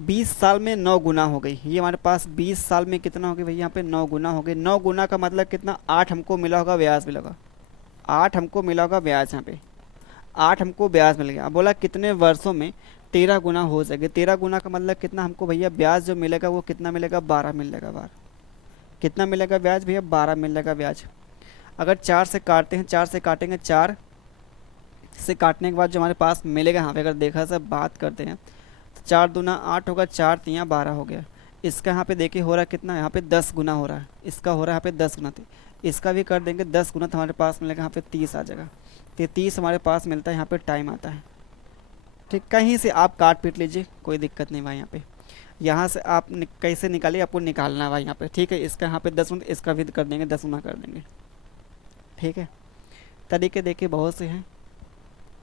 20 साल में 9 गुना हो गई, ये हमारे पास 20 साल में कितना हो गया भैया यहाँ पे 9 गुना हो गई। 9 गुना का मतलब कितना 8 हमको मिला होगा ब्याज मिला होगा, 8 हमको मिला होगा ब्याज, यहाँ पे 8 हमको ब्याज मिल गया। अब बोला कितने वर्षों में 13 गुना हो जाएगी। 13 गुना का मतलब कितना हमको भैया ब्याज जो मिलेगा वो कितना मिलेगा 12 मिलेगा। बार कितना मिलेगा ब्याज भैया 12 मिलेगा ब्याज। अगर 4 से काटते हैं, 4 से काटेंगे, 4 से काटने के बाद जो हमारे पास मिलेगा यहाँ पे अगर देखा जाए बात करते हैं तो 4 दूना 8 होगा, 4 तियाँ 12 हो गया। इसका यहाँ पे देखिए हो रहा है कितना, यहाँ पे 10 गुना हो रहा है, इसका हो रहा है यहाँ पे 10 गुना। इसका भी कर देंगे 10 गुना तो हमारे पास मिलेगा यहाँ पे 30 आ जाएगा। तो 30 हमारे पास मिलता है, यहाँ पे टाइम आता है, ठीक। कहीं से आप काट पीट लीजिए कोई दिक्कत नहीं भाई। यहाँ पे यहाँ से आप कैसे निकालिए आपको निकालना है भाई यहाँ पे, ठीक है। इसका यहाँ पे 10 गुना, इसका भी कर देंगे 10 गुना कर देंगे, ठीक है। तरीके देखिए बहुत से हैं,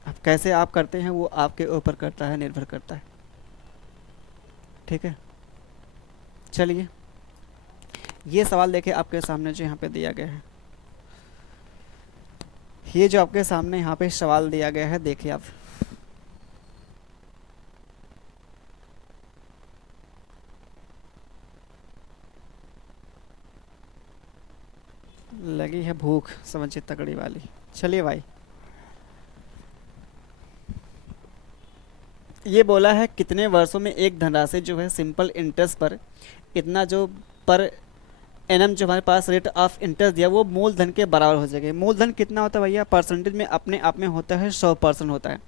अब कैसे आप करते हैं वो आपके ऊपर करता है, निर्भर करता है, ठीक है। चलिए ये सवाल देखिए आपके सामने जो यहाँ पे दिया गया है, ये जो आपके सामने यहाँ पे सवाल दिया गया है, देखिए आप। लगी है भूख समझिए तगड़ी वाली। चलिए भाई, ये बोला है कितने वर्षों में एक धनराशि जो है सिंपल इंटरेस्ट पर इतना जो पर एनम जो हमारे पास रेट ऑफ इंटरेस्ट दिया वो मूलधन के बराबर हो जाएगी। मूलधन कितना होता है भैया? परसेंटेज में अपने आप में होता है 100% होता है।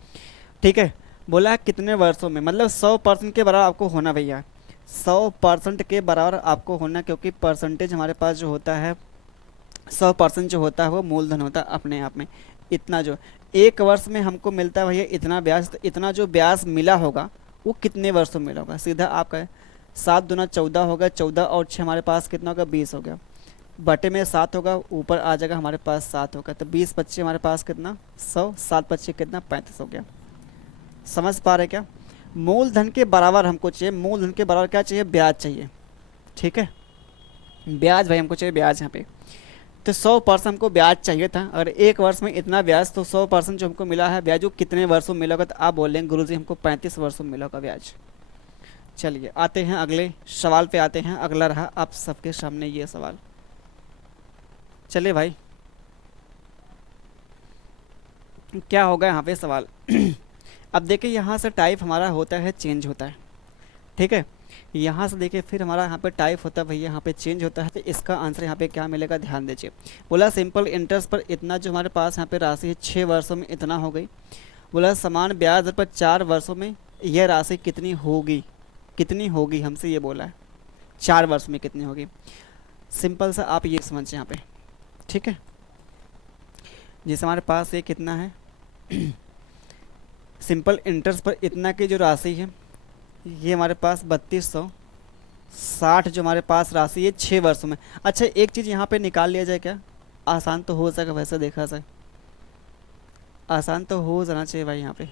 ठीक है, बोला है कितने वर्षों में, मतलब 100% के बराबर आपको होना भैया, 100% के बराबर आपको होना, क्योंकि परसेंटेज हमारे पास जो होता है 100% जो होता है वो मूलधन होता है अपने आप में। इतना जो एक वर्ष में हमको मिलता है भैया इतना ब्याज, तो इतना जो ब्याज मिला होगा वो कितने वर्षों में मिला होगा? सीधा आपका 7 दूना 14 होगा, 14 और 6 हमारे पास कितना होगा? 20 हो गया, बटे में 7 होगा, ऊपर आ जाएगा हमारे पास 7 होगा, तो 20 25 हमारे पास कितना? 100, 7 25 कितना? 35 हो गया। समझ पा रहे क्या? मूलधन के बराबर हमको चाहिए, मूलधन के बराबर क्या चाहिए? ब्याज चाहिए। ठीक है, ब्याज भाई हमको चाहिए, ब्याज यहाँ पे। तो 100% हमको ब्याज चाहिए था, अगर एक वर्ष में इतना ब्याज, तो 100% जो हमको मिला है ब्याज वो कितने वर्षों में मिला होगा? तो आप बोलेंगे गुरुजी हमको 35 वर्षों में मिला होगा ब्याज। चलिए आते हैं अगले सवाल पे आते हैं। अगला रहा आप सबके सामने ये सवाल। चलिए भाई, क्या होगा यहाँ पे सवाल? अब देखिए यहाँ से टाइप हमारा होता है चेंज होता है। ठीक है, यहाँ से देखिए फिर हमारा यहाँ पे टाइप होता है भैया, यहाँ पे चेंज होता है, तो इसका आंसर यहाँ पे क्या मिलेगा? ध्यान दीजिए। बोला सिंपल इंटरेस्ट पर इतना जो हमारे पास यहाँ पे राशि है 6 वर्षों में इतना हो गई। बोला समान ब्याज दर पर 4 वर्षों में यह राशि कितनी होगी? कितनी होगी हमसे ये बोला है, 4 वर्ष में कितनी होगी। सिंपल सा आप ये समझिए यहाँ पे। ठीक है, जैसे हमारे पास ये कितना है सिंपल इंटरेस्ट पर इतना की जो राशि है ये हमारे पास 3260 जो हमारे पास राशि है 6 वर्षों में। अच्छा एक चीज़ यहाँ पे निकाल लिया जाए क्या? आसान तो हो सके, वैसे देखा जाए आसान तो हो जाना चाहिए भाई। यहाँ पे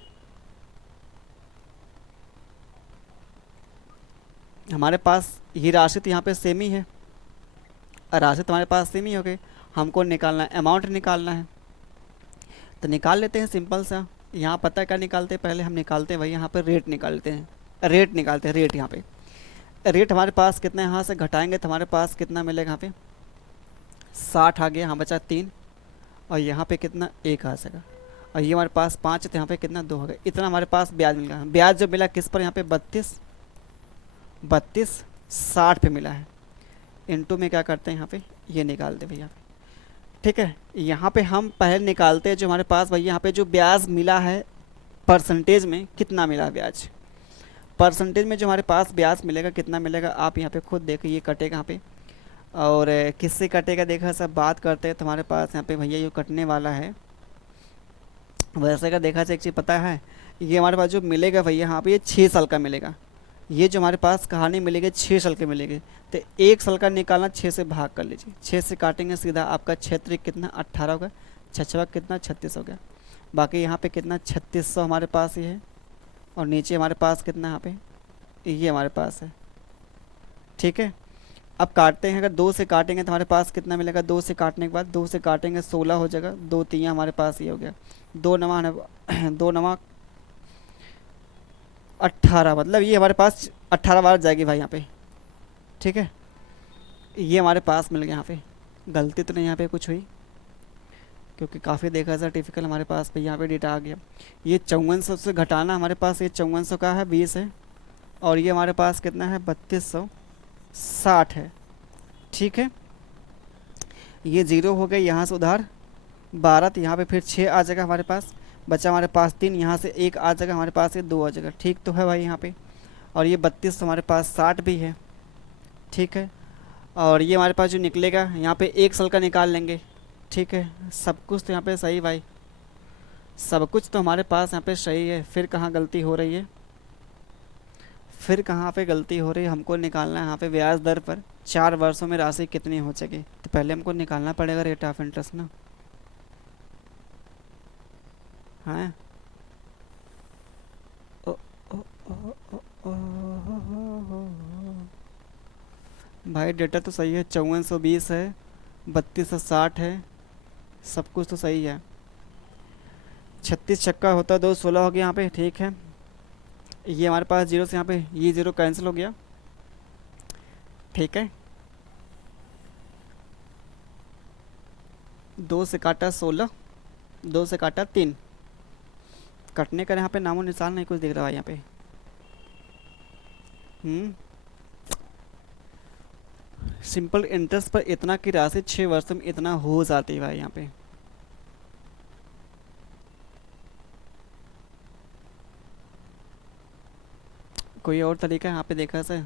हमारे पास ये राशि तो यहाँ पे सेम ही है, राशि तो हमारे पास सेम ही हो गई, हमको निकालना है, अमाउंट निकालना है, तो निकाल लेते हैं सिंपल सा। यहाँ पता है क्या निकालते हैं? पहले हम निकालते हैं भाई यहाँ पे रेट निकालते हैं, रेट निकालते हैं, रेट यहाँ पे रेट हमारे पास कितना है? यहाँ से घटाएंगे तो हमारे पास कितना मिलेगा? यहाँ पे 60 आ गया, यहाँ बचा 3, और यहाँ पे कितना? 1 आ जाएगा, और ये हमारे पास 5 है, तो यहाँ पे कितना? 2 हो गया। इतना हमारे पास ब्याज मिल गया। ब्याज जो मिला किस पर? यहाँ पे 3260 पे मिला है। इनटू में क्या करते हैं यहाँ पे? ये निकालते भैया। ठीक है, यहाँ पे हम पहले निकालते हैं जो हमारे पास भैया यहाँ पे जो ब्याज मिला है परसेंटेज में कितना मिला ब्याज। परसेंटेज में जो हमारे पास ब्याज मिलेगा कितना मिलेगा आप यहाँ पे खुद देखिए, ये कटेगा यहाँ पे, और किससे कटेगा देखा सब बात करते हैं। तो हमारे पास यहाँ पे भैया ये कटने वाला है, वैसे का देखा जाए एक चीज़ पता है, ये हमारे पास जो मिलेगा भैया यहाँ पे ये 6 साल का मिलेगा। ये जो हमारे पास कहानी मिलेगी 6 साल के मिलेगी, तो 1 साल का निकालना 6 से भाग कर लीजिए, 6 से काटेंगे सीधा आपका क्षेत्र कितना? 18 होगा, 6 कितना? 36 हो गया। बाकी यहाँ पे कितना? 3600 हमारे पास ये है, और नीचे हमारे पास कितना? यहाँ पे ये हमारे पास है। ठीक है, अब काटते हैं, अगर 2 से काटेंगे तो हमारे पास कितना मिलेगा? 2 से काटने के बाद 2 से काटेंगे 16 हो जाएगा, 2 3 हमारे पास ये हो गया, 2 नवा 2 नवा 18, मतलब ये हमारे पास 18 बार जाएगी भाई यहाँ पे। ठीक है, ये हमारे पास मिल गया। यहाँ पे गलती तो नहीं यहाँ पे कुछ हुई, क्योंकि काफ़ी देखा सर्टिफिकल हमारे पास पे यहाँ पे डेटा आ गया। ये 5400 से घटाना हमारे पास ये 5400 का है 20 है, और ये हमारे पास कितना है? 3260 है। ठीक है, ये 0 हो गए, यहाँ से उधार 12, तो यहाँ पे फिर 6 आ जाएगा हमारे पास, बचा हमारे पास 3, यहाँ से 1 आ जाएगा हमारे पास, ये 2 आ जाएगा। ठीक तो है भाई यहाँ पे, और ये 32 हमारे पास 60 भी है। ठीक है, और ये हमारे पास जो निकलेगा यहाँ पे 1 साल का निकाल लेंगे। ठीक है, सब कुछ तो यहाँ पे सही भाई, सब कुछ तो हमारे पास यहाँ पे सही है, फिर कहाँ गलती हो रही है? फिर कहाँ पे गलती हो रही है? हमको निकालना है यहाँ पे ब्याज दर पर 4 वर्षों में राशि कितनी हो सके, तो पहले हमको निकालना पड़ेगा रेट ऑफ इंटरेस्ट ना। हाँ ओ, ओ, ओ, ओ, ओ, ओ, भाई डेटा तो सही है, 5420 है, 3260 है, सब कुछ तो सही है। 36 छक्का होता 2, 16 हो गया यहाँ पे, ठीक है। ये हमारे पास जीरो से यहाँ पे ये जीरो कैंसिल हो गया, ठीक है। 2 से काटा 16, 2 से काटा 3, कटने का यहाँ पे नामो निशान नहीं कुछ दिख रहा है यहाँ पे। सिंपल इंटरेस्ट पर इतना की राशि 6 वर्ष में इतना हो जाती है भाई यहाँ पे। कोई और तरीका यहाँ पे देखा से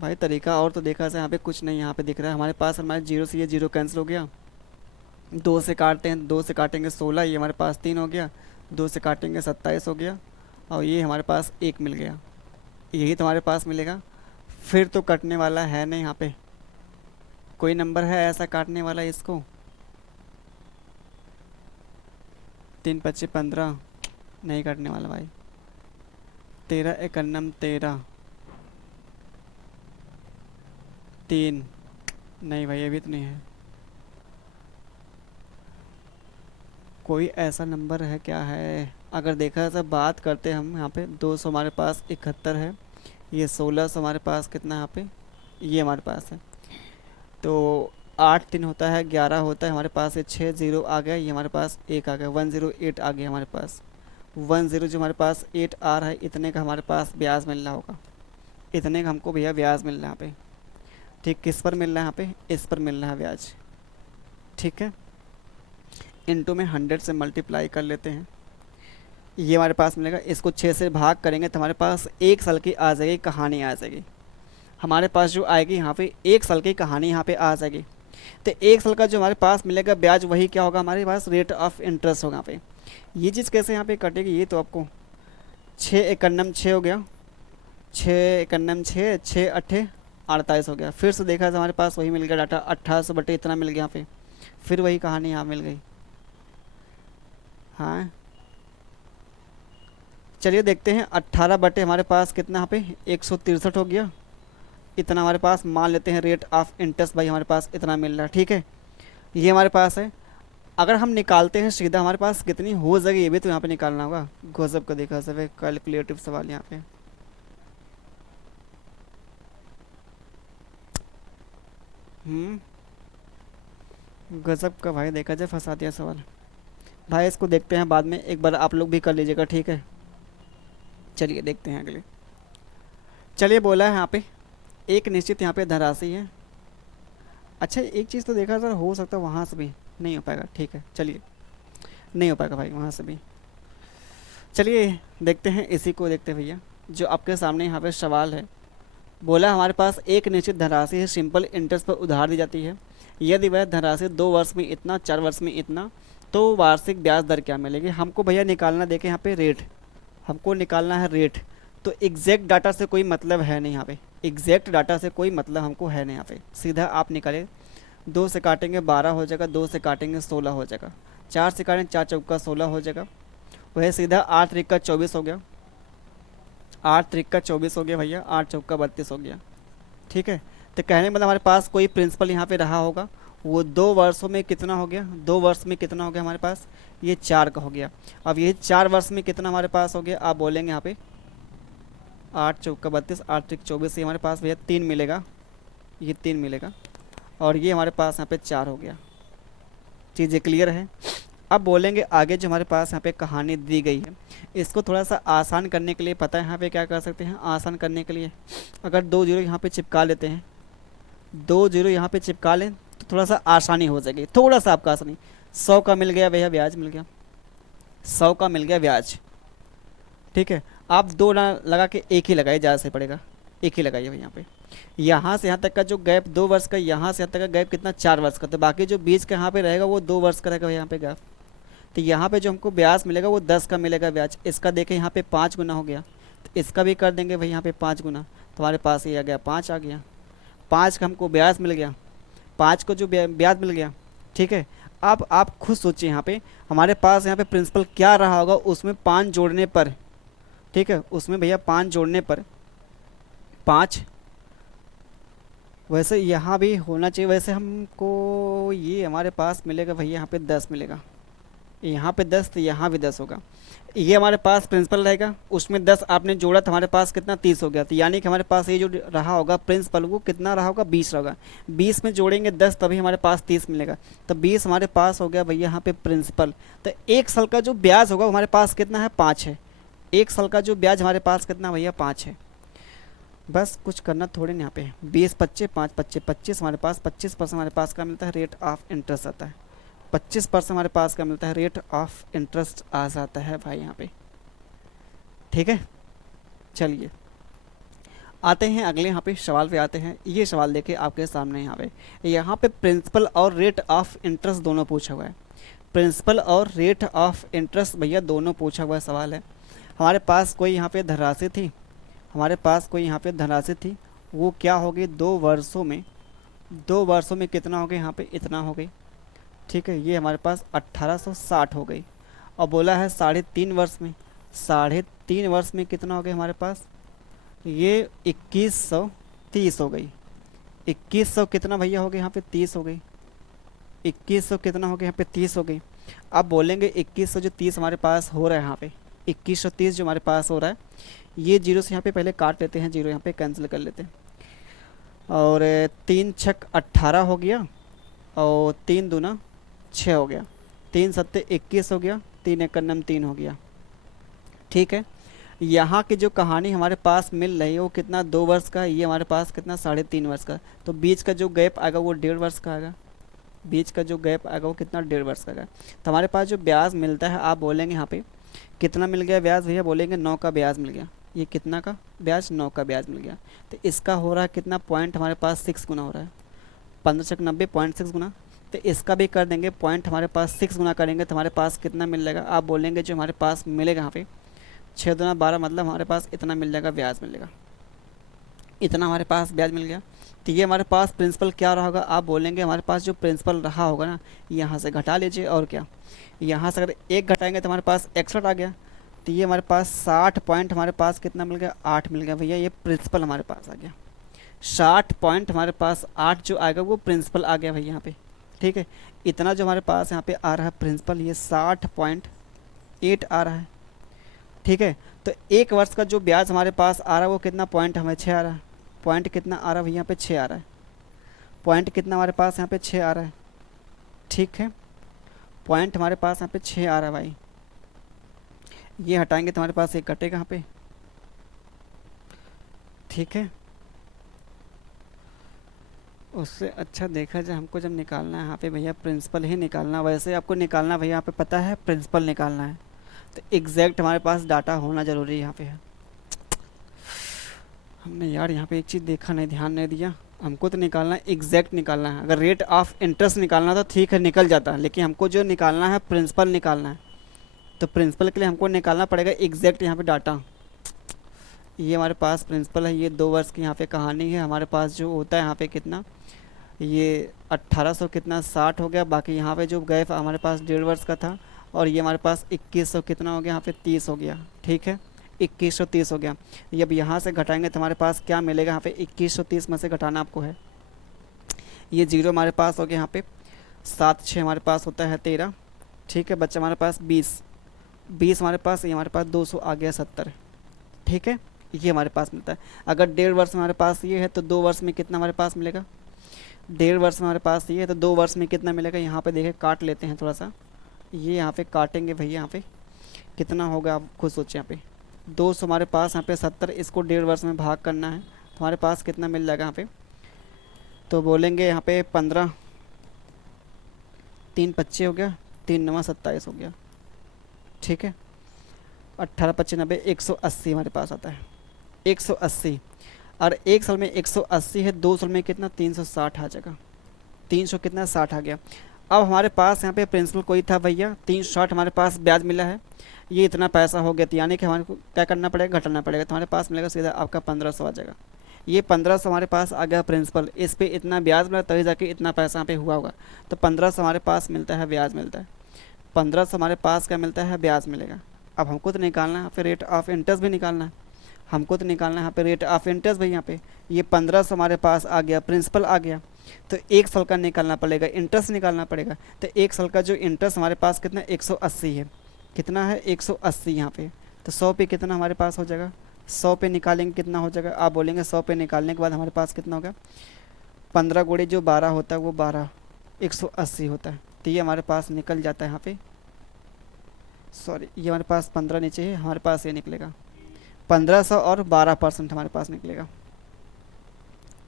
भाई, तरीका और तो देखा से यहाँ पे कुछ नहीं यहाँ पे दिख रहा है हमारे पास। हमारे जीरो से ये जीरो कैंसिल हो गया, 2 से काटते हैं, 2 से काटेंगे 16, ये हमारे पास 3 हो गया, 2 से काटेंगे 27 हो गया, और ये हमारे पास 1 मिल गया। यही तुम्हारे पास मिलेगा। फिर तो कटने वाला है नहीं यहाँ पे, कोई नंबर है ऐसा काटने वाला इसको। 3 25 15 नहीं काटने वाला भाई। 13 एकन्नम 13, 3 नहीं भाई अभी तो नहीं है। कोई ऐसा नंबर है क्या है? अगर देखा जाए बात करते हम यहाँ पे 200 हमारे पास 71 है, ये 1600 हमारे पास कितना यहाँ पे ये हमारे पास है, तो 8 3 होता है 11 होता है हमारे पास। ये 6 0 आ गया, ये हमारे पास 1 आ गया, 108 आ गया हमारे पास। 10 जो हमारे पास 8 आ रहा है, इतने का हमारे पास ब्याज मिल रहा होगा, इतने का हमको भैया ब्याज मिल रहा है यहाँ पे। ठीक, किस पर मिल रहा है यहाँ पे? इस पर मिल रहा है ब्याज, ठीक है। इनटू में 100 से मल्टीप्लाई कर लेते हैं, ये हमारे पास मिलेगा। इसको 6 से भाग करेंगे तो हमारे पास 1 साल की आ जाएगी कहानी, आ जाएगी हमारे पास जो आएगी यहाँ पे 1 साल की कहानी यहाँ पे आ जाएगी। तो 1 साल का जो हमारे पास मिलेगा ब्याज, वही क्या होगा हमारे पास? रेट ऑफ इंटरेस्ट होगा यहाँ पे। ये चीज़ कैसे यहाँ पे कटेगी ये तो आपको 6 एकन्नम 6 हो गया, 6 एकन्नम 6, 6 अट्ठे 48 हो गया। फिर से देखा तो हमारे पास वही मिल गया डाटा, 1800 बटे इतना मिल गया यहाँ पे, फिर वही कहानी यहाँ मिल गई। हाँ चलिए देखते हैं, 18 बटे हमारे पास कितना यहाँ पे 163 हो गया, इतना हमारे पास मान लेते हैं रेट ऑफ इंटरेस्ट भाई हमारे पास इतना मिल रहा है, ठीक है। ये हमारे पास है। अगर हम निकालते हैं सीधा हमारे पास कितनी हो जाएगी ये भी तो यहाँ पे निकालना होगा। गजब का देखा सब कैलकुलेटिव सवाल यहाँ पे। गजब का भाई देखा जाए फंसा दिया सवाल भाई। इसको देखते हैं बाद में, एक बार आप लोग भी कर लीजिएगा, ठीक है। चलिए देखते हैं अगले। चलिए बोला है यहाँ पे एक निश्चित यहाँ पे धनराशि है। अच्छा एक चीज़ तो देखा सर, हो सकता है वहाँ से भी नहीं हो पाएगा, ठीक है चलिए, नहीं हो पाएगा भाई वहाँ से भी। चलिए देखते हैं, इसी को देखते हैं भैया। जो आपके सामने यहाँ पे सवाल है, बोला हमारे पास एक निश्चित धनराशि है, सिंपल इंटरेस्ट पर उधार दी जाती है। यदि वह धनराशि 2 वर्ष में इतना, 4 वर्ष में इतना, तो वार्षिक ब्याज दर क्या मिलेगी? हमको भैया निकालना, देखें यहाँ पे रेट, हमको निकालना है रेट। तो एग्जैक्ट डाटा से कोई मतलब है नहीं यहाँ पे, एग्जैक्ट डाटा से कोई मतलब हमको है नहीं यहाँ पे। सीधा आप निकालें, 2 से काटेंगे 12 हो जाएगा, 2 से काटेंगे 16 हो जाएगा, 4 से काटेंगे 4 चौका 16 हो जाएगा, वह सीधा 8 त्रिका 24 हो गया, 8 त्रिका 24 हो गया भैया, 8 चौका 32 हो गया, ठीक है। तो कहने मतलब हमारे पास कोई प्रिंसिपल यहाँ पे रहा होगा, वो 2 वर्षों में कितना हो गया, 2 वर्ष में कितना हो गया हमारे पास? ये 4 का हो गया। अब ये 4 वर्ष में कितना हमारे पास हो गया? आप बोलेंगे यहाँ पे 8 चौका 32, 8 त्रिक 24 से हमारे पास भैया 3 मिलेगा, ये 3 मिलेगा, और ये हमारे पास यहाँ पे 4 हो गया। चीज़ें क्लियर है? अब बोलेंगे आगे जो हमारे पास यहाँ पे कहानी दी गई है, इसको थोड़ा सा आसान करने के लिए पता है यहाँ पे क्या कर सकते हैं? आसान करने के लिए अगर 2 जीरो यहाँ पे चिपका लेते हैं, 2 जीरो यहाँ पे चिपका लें तो थोड़ा सा आसानी हो जाएगी, थोड़ा सा आपका आसानी। 100 का मिल गया भैया ब्याज, मिल गया 100 का मिल गया ब्याज, ठीक है। आप 2 ना लगा के एक ही लगाइए, ज़्यादा सही पड़ेगा, एक ही लगाइए भाई यहाँ पे। यहाँ से यहाँ तक का जो गैप 2 वर्ष का, यहाँ से यहाँ तक का गैप कितना? 4 वर्ष का, तो बाकी जो बीच का यहाँ पे रहेगा वो 2 वर्ष का रहेगा यहाँ पे गैप। तो यहाँ पे जो हमको ब्याज मिलेगा वो 10 का मिलेगा ब्याज। इसका देखें यहाँ पे 5 गुना हो गया, तो इसका भी कर देंगे भाई यहाँ पे 5 गुना, तो हमारे पास ये आ गया 5 आ गया। 5 का हमको ब्याज मिल गया, 5 को जो ब्याज मिल गया, ठीक है। अब आप खुद सोचिए यहाँ पे हमारे पास यहाँ पे प्रिंसिपल क्या रहा होगा उसमें 5 जोड़ने पर, ठीक है, उसमें भैया 5 जोड़ने पर 5, वैसे यहाँ भी होना चाहिए। वैसे हमको ये हमारे पास मिलेगा भैया यहाँ पे 10 मिलेगा, यहाँ पे 10 तो यहाँ भी 10 होगा। ये हमारे पास प्रिंसिपल रहेगा, उसमें 10 आपने जोड़ा तो हमारे पास कितना 30 हो गया। तो यानी कि हमारे पास ये जो रहा होगा प्रिंसिपल वो कितना रहा होगा 20 होगा। 20 में जोड़ेंगे 10 तभी हमारे पास 30 मिलेगा। तो 20 हमारे पास हो गया भैया यहाँ पे प्रिंसिपल। तो 1 साल का जो ब्याज होगा वो हमारे पास कितना है 5 है। 1 साल का जो ब्याज हमारे पास कितना भैया 5 है। बस कुछ करना थोड़े नहीं यहाँ पे। 20 25 5 25 25 हमारे पास 25% हमारे पास क्या मिलता है रेट ऑफ इंटरेस्ट आता है। 25% हमारे पास क्या मिलता है रेट ऑफ इंटरेस्ट आ जाता है भाई यहाँ पे। ठीक है, चलिए आते हैं अगले यहाँ पे सवाल पे आते हैं। ये सवाल देखे आपके सामने यहाँ पे प्रिंसिपल और रेट ऑफ इंटरेस्ट दोनों पूछा हुआ है। प्रिंसिपल और रेट ऑफ इंटरेस्ट भैया दोनों पूछा हुआ सवाल है। हमारे पास कोई यहाँ पे धनराशि थी, हमारे पास कोई यहाँ पे धनराशि थी, वो क्या हो गई 2 वर्षों में, 2 वर्षों में कितना हो गया यहाँ पे इतना हो गई। ठीक है, ये हमारे पास 1860 हो गई। और बोला है 3.5 वर्ष में, 3.5 वर्ष में कितना हो गया हमारे पास, ये 2130 हो गई। 2100 कितना भैया हो गया यहाँ पे 30 हो गई। 2100 कितना हो गया यहाँ पे 30 हो गई। अब बोलेंगे 2100 जो 30 हमारे पास हो रहा है यहाँ पे 2130 जो हमारे पास हो रहा है, ये जीरो से यहाँ पे पहले काट लेते हैं, जीरो यहाँ पे कैंसिल कर लेते हैं। और 3 छक 18 हो गया और 3 दूना 6 हो गया, 3 सत्ते 21 हो गया, 3 एक नम 3 हो गया। ठीक है, यहाँ की जो कहानी हमारे पास मिल रही है वो कितना 2 वर्ष का, ये हमारे पास कितना 3.5 वर्ष का। तो बीच का जो गैप आएगा वो 1.5 वर्ष का आएगा। बीच का जो गैप आएगा वो कितना 1.5 वर्ष का आएगा। तो हमारे पास जो ब्याज मिलता है आप बोलेंगे यहाँ पे कितना मिल गया ब्याज भैया, बोलेंगे 9 का ब्याज मिल गया। ये कितना का ब्याज 9 का ब्याज मिल गया। तो इसका हो रहा है कितना पॉइंट हमारे पास 6 गुना हो रहा है, 15 छक 90 0.6 गुना। तो इसका भी कर देंगे पॉइंट हमारे पास 6 गुना करेंगे तो हमारे पास कितना मिल जाएगा, आप बोलेंगे जो हमारे पास मिलेगा यहाँ पे 6 दूना 12 मतलब हमारे पास इतना मिल जाएगा ब्याज मिलेगा, इतना हमारे पास ब्याज मिल गया। तो ये हमारे पास प्रिंसिपल क्या रहा होगा, आप बोलेंगे हमारे पास जो प्रिंसिपल रहा होगा ना यहाँ से घटा लीजिए। और क्या, यहाँ से अगर 1 घटाएंगे तो हमारे पास 61 आ गया। तो ये हमारे पास 60 पॉइंट हमारे पास कितना मिल गया 8 मिल गया भैया, ये प्रिंसिपल हमारे पास आ गया। 60 पॉइंट हमारे पास 8 जो आएगा वो प्रिंसिपल आ गया भैया यहाँ पे। ठीक है, इतना जो हमारे पास यहाँ पे आ रहा है प्रिंसिपल ये 60.8 आ रहा है। ठीक है, तो 1 वर्ष का जो ब्याज हमारे पास आ रहा है वो कितना पॉइंट हमें 6 आ रहा है। पॉइंट कितना आ रहा है भैया यहाँ पे 6 आ रहा है। पॉइंट कितना हमारे पास यहाँ पे 6 आ रहा है। ठीक है, पॉइंट हमारे पास यहाँ पे 6 आ रहा है भाई। ये हटाएंगे तो हमारे पास 1 कटेगा यहाँ पे। ठीक है, उससे अच्छा देखा जाए हमको जब निकालना है यहाँ पे भैया प्रिंसिपल ही निकालना, वैसे आपको निकालना भैया यहाँ पे पता है प्रिंसिपल निकालना है तो एग्जैक्ट हमारे पास डाटा होना ज़रूरी है यहाँ पे है। हमने यार यहाँ पे एक चीज़ देखा नहीं, ध्यान नहीं दिया। हमको तो निकालना है एग्जैक्ट निकालना है। अगर रेट ऑफ इंटरेस्ट निकालना था ठीक है निकल जाता है, लेकिन हमको जो निकालना है प्रिंसिपल निकालना है। तो प्रिंसिपल के लिए हमको निकालना पड़ेगा एग्जैक्ट यहाँ पे डाटा। ये हमारे पास प्रिंसिपल है, ये 2 वर्ष की यहाँ पे कहानी है। हमारे पास जो होता है यहाँ पे कितना, ये 1800 कितना 60 हो गया। बाकी यहाँ पे जो गैप हमारे पास 1.5 वर्ष का था, और ये हमारे पास 2100 कितना हो गया यहाँ पे 30 हो गया। ठीक है, 2130 हो गया। ये अब यहाँ से घटाएंगे तो हमारे पास क्या मिलेगा यहाँ पे 2130 में से घटाना आपको है। ये जीरो हमारे पास हो गया यहाँ पे, 7 6 हमारे पास होता है 13। ठीक है, बच्चा हमारे पास 20 हमारे पास, ये हमारे पास 200 आ गया 70। ठीक है, ये हमारे पास मिलता है। अगर 1.5 वर्ष हमारे पास ये है तो 2 वर्ष में कितना हमारे पास मिलेगा, 1.5 वर्ष में हमारे पास ये है तो 2 वर्ष में कितना मिलेगा। यहाँ पे देखें काट लेते हैं थोड़ा सा, ये यहाँ पे काटेंगे भैया, यहाँ पे कितना होगा आप खुद सोचें। यहाँ पे 200 हमारे पास, यहाँ पे 70, इसको 1.5 वर्ष में भाग करना है तो हमारे पास कितना मिल जाएगा यहाँ पे। तो बोलेंगे यहाँ पे 15, 3 25 हो गया, 3 9 27 हो गया। ठीक है, 18 25 90 180 हमारे पास आता है, 180। और 1 साल में 180 है, 2 साल में कितना 360 आ जाएगा। 300 कितना 60 आ गया। अब हमारे पास यहाँ पे प्रिंसिपल कोई था भैया 360 हमारे पास ब्याज मिला है, ये इतना पैसा हो गया। तो यानी कि हमारे को क्या करना पड़ेगा, घटाना पड़ेगा। तो हमारे पास मिलेगा सीधा आपका 1500 आ जाएगा। ये 1500 हमारे पास आ गया प्रिंसिपल, इस पे इतना ब्याज मिला तभी जाके इतना पैसा यहाँ पे हुआ होगा। तो 1500 हमारे पास मिलता है, ब्याज मिलता है। 1500 हमारे पास क्या मिलता है, ब्याज मिलेगा। अब हमको तो निकालना है यहाँ पे रेट ऑफ इंटरेस्ट भी निकालना है, हमको तो निकालना है यहाँ पे रेट ऑफ इंटरेस्ट भाई। यहाँ पे ये 1500 हमारे पास आ गया, प्रिंसिपल आ गया। तो 1 साल का निकालना पड़ेगा, इंटरेस्ट निकालना पड़ेगा। तो 1 साल का जो इंटरेस्ट हमारे पास कितना 180 है, कितना है 180 यहाँ पे। तो 100 पे कितना हमारे पास हो जाएगा, 100 पे निकालेंगे कितना हो जाएगा, आप बोलेंगे 100 पे निकालने के बाद हमारे पास कितना होगा, 15 गुणे जो 12 होता है वो 12 180 होता है। तो ये हमारे पास निकल जाता है यहाँ पे, सॉरी ये हमारे पास 15 नीचे है, हमारे पास ये निकलेगा 1500 और 12% हमारे पास निकलेगा।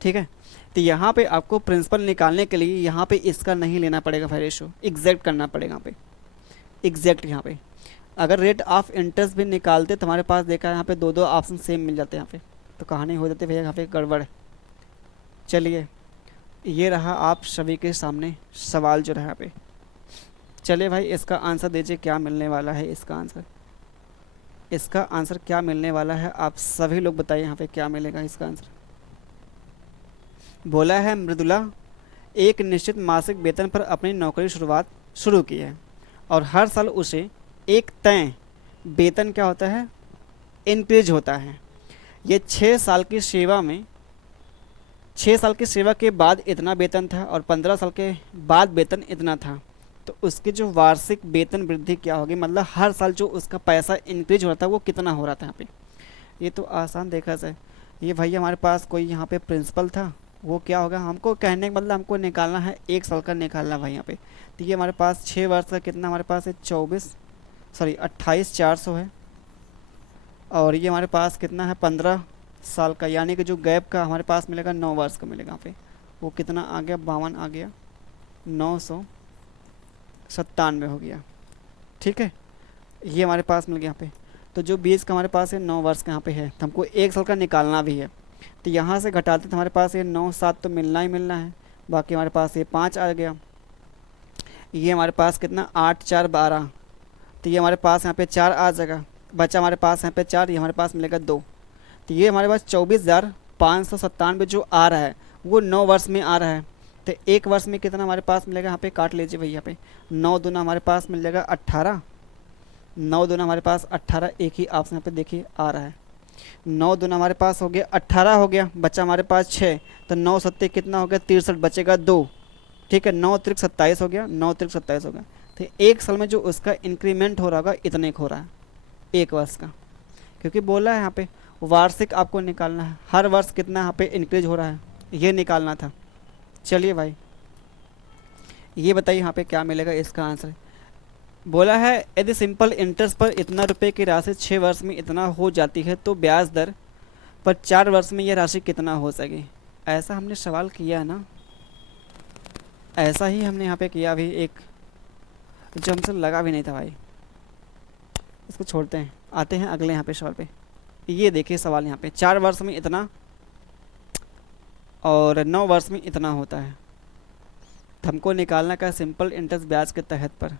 ठीक है, तो यहाँ पे आपको प्रिंसिपल निकालने के लिए यहाँ पे इसका नहीं लेना पड़ेगा भाई रेशो, एग्जैक्ट करना पड़ेगा यहाँ पे, एग्जैक्ट। यहाँ पे अगर रेट ऑफ इंटरेस्ट भी निकालते तो हमारे पास देखा यहाँ पे दो दो ऑप्शन सेम मिल जाते हैं यहाँ पे, तो कहानी हो जाती भैया यहाँ पे गड़बड़। चलिए ये रहा आप सभी के सामने सवाल जो रहा यहाँ पे। चलिए भाई इसका आंसर दीजिए, क्या मिलने वाला है इसका आंसर, इसका आंसर क्या मिलने वाला है, आप सभी लोग बताइए यहाँ पे क्या मिलेगा इसका आंसर। बोला है मृदुला एक निश्चित मासिक वेतन पर अपनी नौकरी शुरुआत शुरू की है और हर साल उसे एक तय वेतन क्या होता है, इंक्रीज होता है। ये 6 साल की सेवा में 6 साल की सेवा के बाद इतना वेतन था और 15 साल के बाद वेतन इतना था। तो उसकी जो वार्षिक वेतन वृद्धि क्या होगी, मतलब हर साल जो उसका पैसा इंक्रीज हो रहा था वो कितना हो रहा था यहाँ पे। ये तो आसान देखा जाए, ये भैया हमारे पास कोई यहाँ पे प्रिंसिपल था, वो क्या होगा हमको कहने का मतलब हमको निकालना है 1 साल का निकालना भाई यहाँ पे। तो ये हमारे पास 6 वर्ष का कितना हमारे पास है 28,400 है, और ये हमारे पास कितना है 15 साल का, यानी कि जो गैप का हमारे पास मिलेगा 9 वर्ष का मिलेगा यहाँ पे। वो कितना आ गया 52 आ गया, 997 हो गया। ठीक है, ये हमारे पास मिल गया यहाँ पे। तो जो 20 का हमारे पास है 9 वर्ष का यहाँ पे है, तो हमको 1 साल का निकालना भी है। तो यहाँ से घटाते तो हमारे पास ये 9 7 तो मिलना ही मिलना है, बाकी हमारे पास ये 5 आ गया। ये हमारे पास कितना 8 4 12, तो ये हमारे पास यहाँ पे 4 आ जाएगा, बचा हमारे पास यहाँ पे 4, ये हमारे पास मिलेगा 2। तो ये हमारे पास 24,597 जो आ रहा है वो 9 वर्ष में आ रहा है। तो 1 वर्ष में कितना हमारे पास मिलेगा, यहाँ पे काट लीजिए भैया, यहाँ पे 9 दूना हमारे पास मिल जाएगा 18, 9 दूना हमारे पास 18, एक ही ऑप्शन यहाँ पे देखिए आ रहा है। 9 दूना हमारे पास हो गया 18 हो गया, बचा हमारे पास 6, तो 9 सत्ते कितना हो गया 63, बचेगा 2। ठीक है, 9 त्रिक 27 हो गया, 9 त्रिक 27 हो गया। तो 1 साल में जो उसका इंक्रीमेंट हो रहा होगा इतने हो रहा है 1 वर्ष का, क्योंकि बोला है यहाँ पे वार्षिक आपको निकालना है, हर वर्ष कितना यहाँ पे इंक्रीज हो रहा है ये निकालना था। चलिए भाई ये बताइए यहाँ पे क्या मिलेगा इसका आंसर। बोला है यदि सिंपल इंटरेस्ट पर इतना रुपए की राशि 6 वर्ष में इतना हो जाती है तो ब्याज दर पर 4 वर्ष में यह राशि कितना हो सके। ऐसा हमने सवाल किया ना, ऐसा ही हमने यहाँ पे किया अभी एक, जो हमसे लगा भी नहीं था भाई। इसको छोड़ते हैं, आते हैं अगले यहाँ पे सवाल पे। ये देखिए सवाल यहाँ पे 4 वर्ष में इतना और 9 वर्ष में इतना होता है। हमको निकालना का सिंपल इंटरेस्ट ब्याज के तहत पर,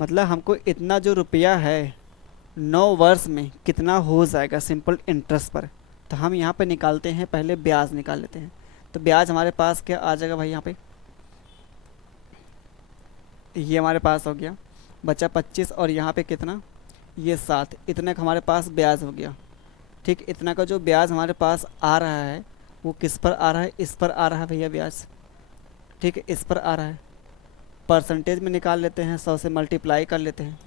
मतलब हमको इतना जो रुपया है 9 वर्ष में कितना हो जाएगा सिंपल इंटरेस्ट पर। तो हम यहाँ पे निकालते हैं, पहले ब्याज निकाल लेते हैं। तो ब्याज हमारे पास क्या आ जाएगा भाई, यहाँ पे ये हमारे पास हो गया, बचा 25 और यहाँ पे कितना ये 7, इतने का हमारे पास ब्याज हो गया। ठीक, इतना का जो ब्याज हमारे पास आ रहा है वो किस पर आ रहा है, इस पर आ रहा है भैया ब्याज। ठीक है, इस पर आ रहा है, परसेंटेज में निकाल लेते हैं, 100 से मल्टीप्लाई कर लेते हैं।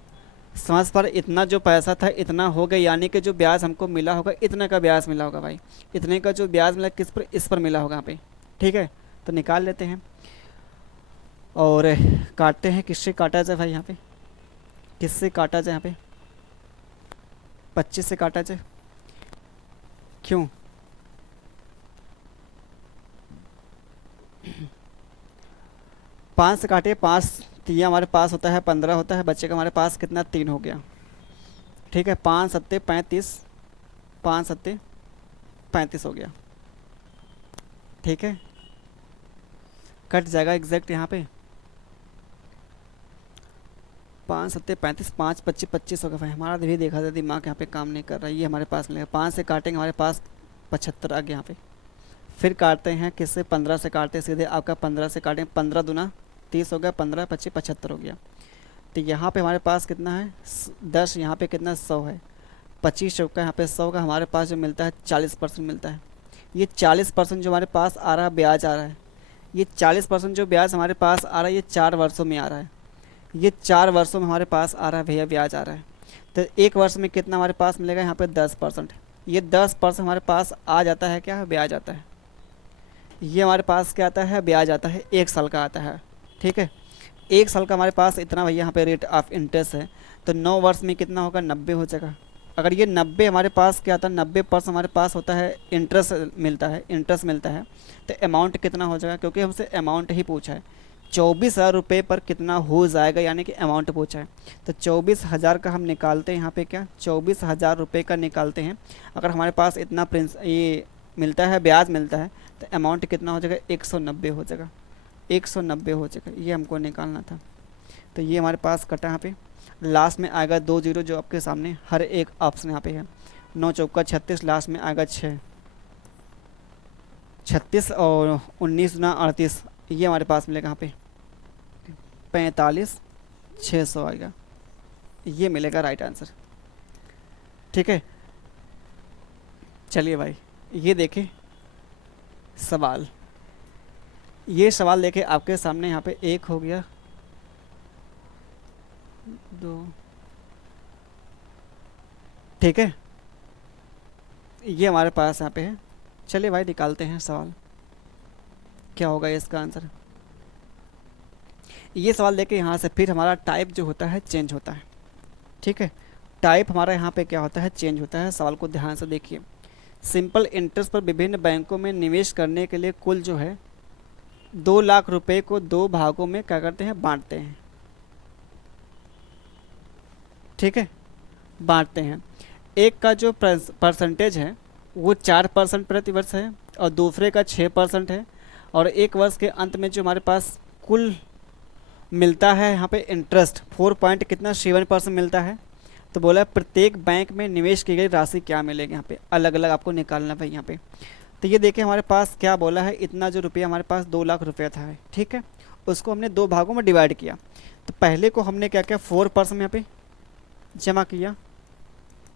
समझ पर इतना जो पैसा था इतना हो गया, यानी कि जो ब्याज हमको मिला होगा इतने का ब्याज मिला होगा भाई, इतने का जो ब्याज मिला किस पर, इस पर मिला होगा यहाँ पे। ठीक है, तो निकाल लेते हैं और काटते हैं। किससे काटा जाए भाई यहाँ पे, किससे काटा जाए यहाँ पे, 25 से काटा जाए, क्यों 5 से काटे, 5 तिया हमारे पास होता है 15 होता है, बच्चे का हमारे पास कितना 3 हो गया। ठीक है, 5 सत्ते 35, 5 सत्ते 35 हो गया। ठीक है, कट जाएगा एग्जैक्ट यहाँ पे, 5 सत्ते 35, 5 25 25 होगा भाई। हमारा भी देखा था दिमाग यहाँ पे काम नहीं कर रहा है। ये हमारे पास मिलेगा, 5 से काटेंगे हमारे पास 75 आ गया यहाँ पे। फिर काटते हैं किससे, 15 से काटते सीधे, आपका 15 से काटेंगे, 15 दूना 30 हो गया, 15 25 75 हो गया। तो यहाँ पे हमारे पास कितना है 10, यहाँ पे कितना 100 है, 25 का यहाँ पे 100 का हमारे पास जो मिलता है 40% मिलता है। ये 40% जो हमारे पास आ रहा है ब्याज आ रहा है, ये 40% जो ब्याज हमारे पास आ रहा है ये 4 वर्षों में आ रहा है, ये 4 वर्षों में हमारे पास आ रहा है भैया ब्याज आ रहा है। तो 1 वर्ष में कितना हमारे पास मिलेगा यहाँ पे 10%। ये 10% हमारे पास आ जाता है, क्या है, ब्याज आता है। ये हमारे पास क्या आता है, ब्याज आता है, 1 साल का आता है। ठीक है, 1 साल का हमारे पास इतना भैया यहाँ पे रेट ऑफ इंटरेस्ट है। तो 9 वर्ष में कितना होगा, 90 हो जाएगा। अगर ये 90 हमारे पास क्या आता है, 90% हमारे पास होता है इंटरेस्ट मिलता है, इंटरेस्ट मिलता है। तो अमाउंट कितना हो जाएगा, क्योंकि हमसे अमाउंट ही पूछा है, 24,000 रुपये पर कितना हो जाएगा, यानी कि अमाउंट पूछा है। तो 24,000 का हम निकालते हैं यहाँ पे, क्या 24,000 रुपये का निकालते हैं। अगर हमारे पास इतना प्रिंस ये मिलता है, ब्याज मिलता है, तो अमाउंट कितना हो जाएगा, 190 हो जाएगा, 190 हो जाएगा। ये हमको निकालना था। तो ये हमारे पास कटा यहाँ पे, लास्ट में आएगा 2 जीरो जो आपके सामने हर एक ऑप्शन यहाँ पे है। 9 चौका 36, लास्ट में आएगा 6, 36 और 19 गुना 38, ये हमारे पास मिलेगा यहाँ पे 45,600 आएगा। ये मिलेगा राइट आंसर। ठीक है, चलिए भाई ये देखें सवाल। ये सवाल देखें आपके सामने, यहाँ पे 1 हो गया, 2, ठीक है, ये हमारे पास यहाँ पे है। चलिए भाई निकालते हैं सवाल, क्या होगा इसका आंसर। ये सवाल देखे यहाँ से फिर हमारा टाइप जो होता है चेंज होता है। ठीक है, टाइप हमारा यहाँ पे क्या होता है, चेंज होता है। सवाल को ध्यान से देखिए। सिंपल इंटरेस्ट पर विभिन्न बैंकों में निवेश करने के लिए कुल जो है 2 लाख रुपए को 2 भागों में क्या करते हैं, बांटते हैं। ठीक है, बांटते हैं। एक का जो परसेंटेज है वो 4% प्रति वर्ष है और दूसरे का 6% है। और 1 वर्ष के अंत में जो हमारे पास कुल मिलता है यहाँ पे इंटरेस्ट 4 पॉइंट कितना 7% मिलता है। तो बोला है प्रत्येक बैंक में निवेश की गई राशि क्या मिलेगी, यहाँ पे अलग अलग आपको निकालना भाई यहाँ पे। तो ये देखिए हमारे पास क्या बोला है, इतना जो रुपया हमारे पास 2 लाख रुपया था, ठीक है, उसको हमने 2 भागों में डिवाइड किया। तो पहले को हमने क्या किया, 4% यहाँ पे जमा किया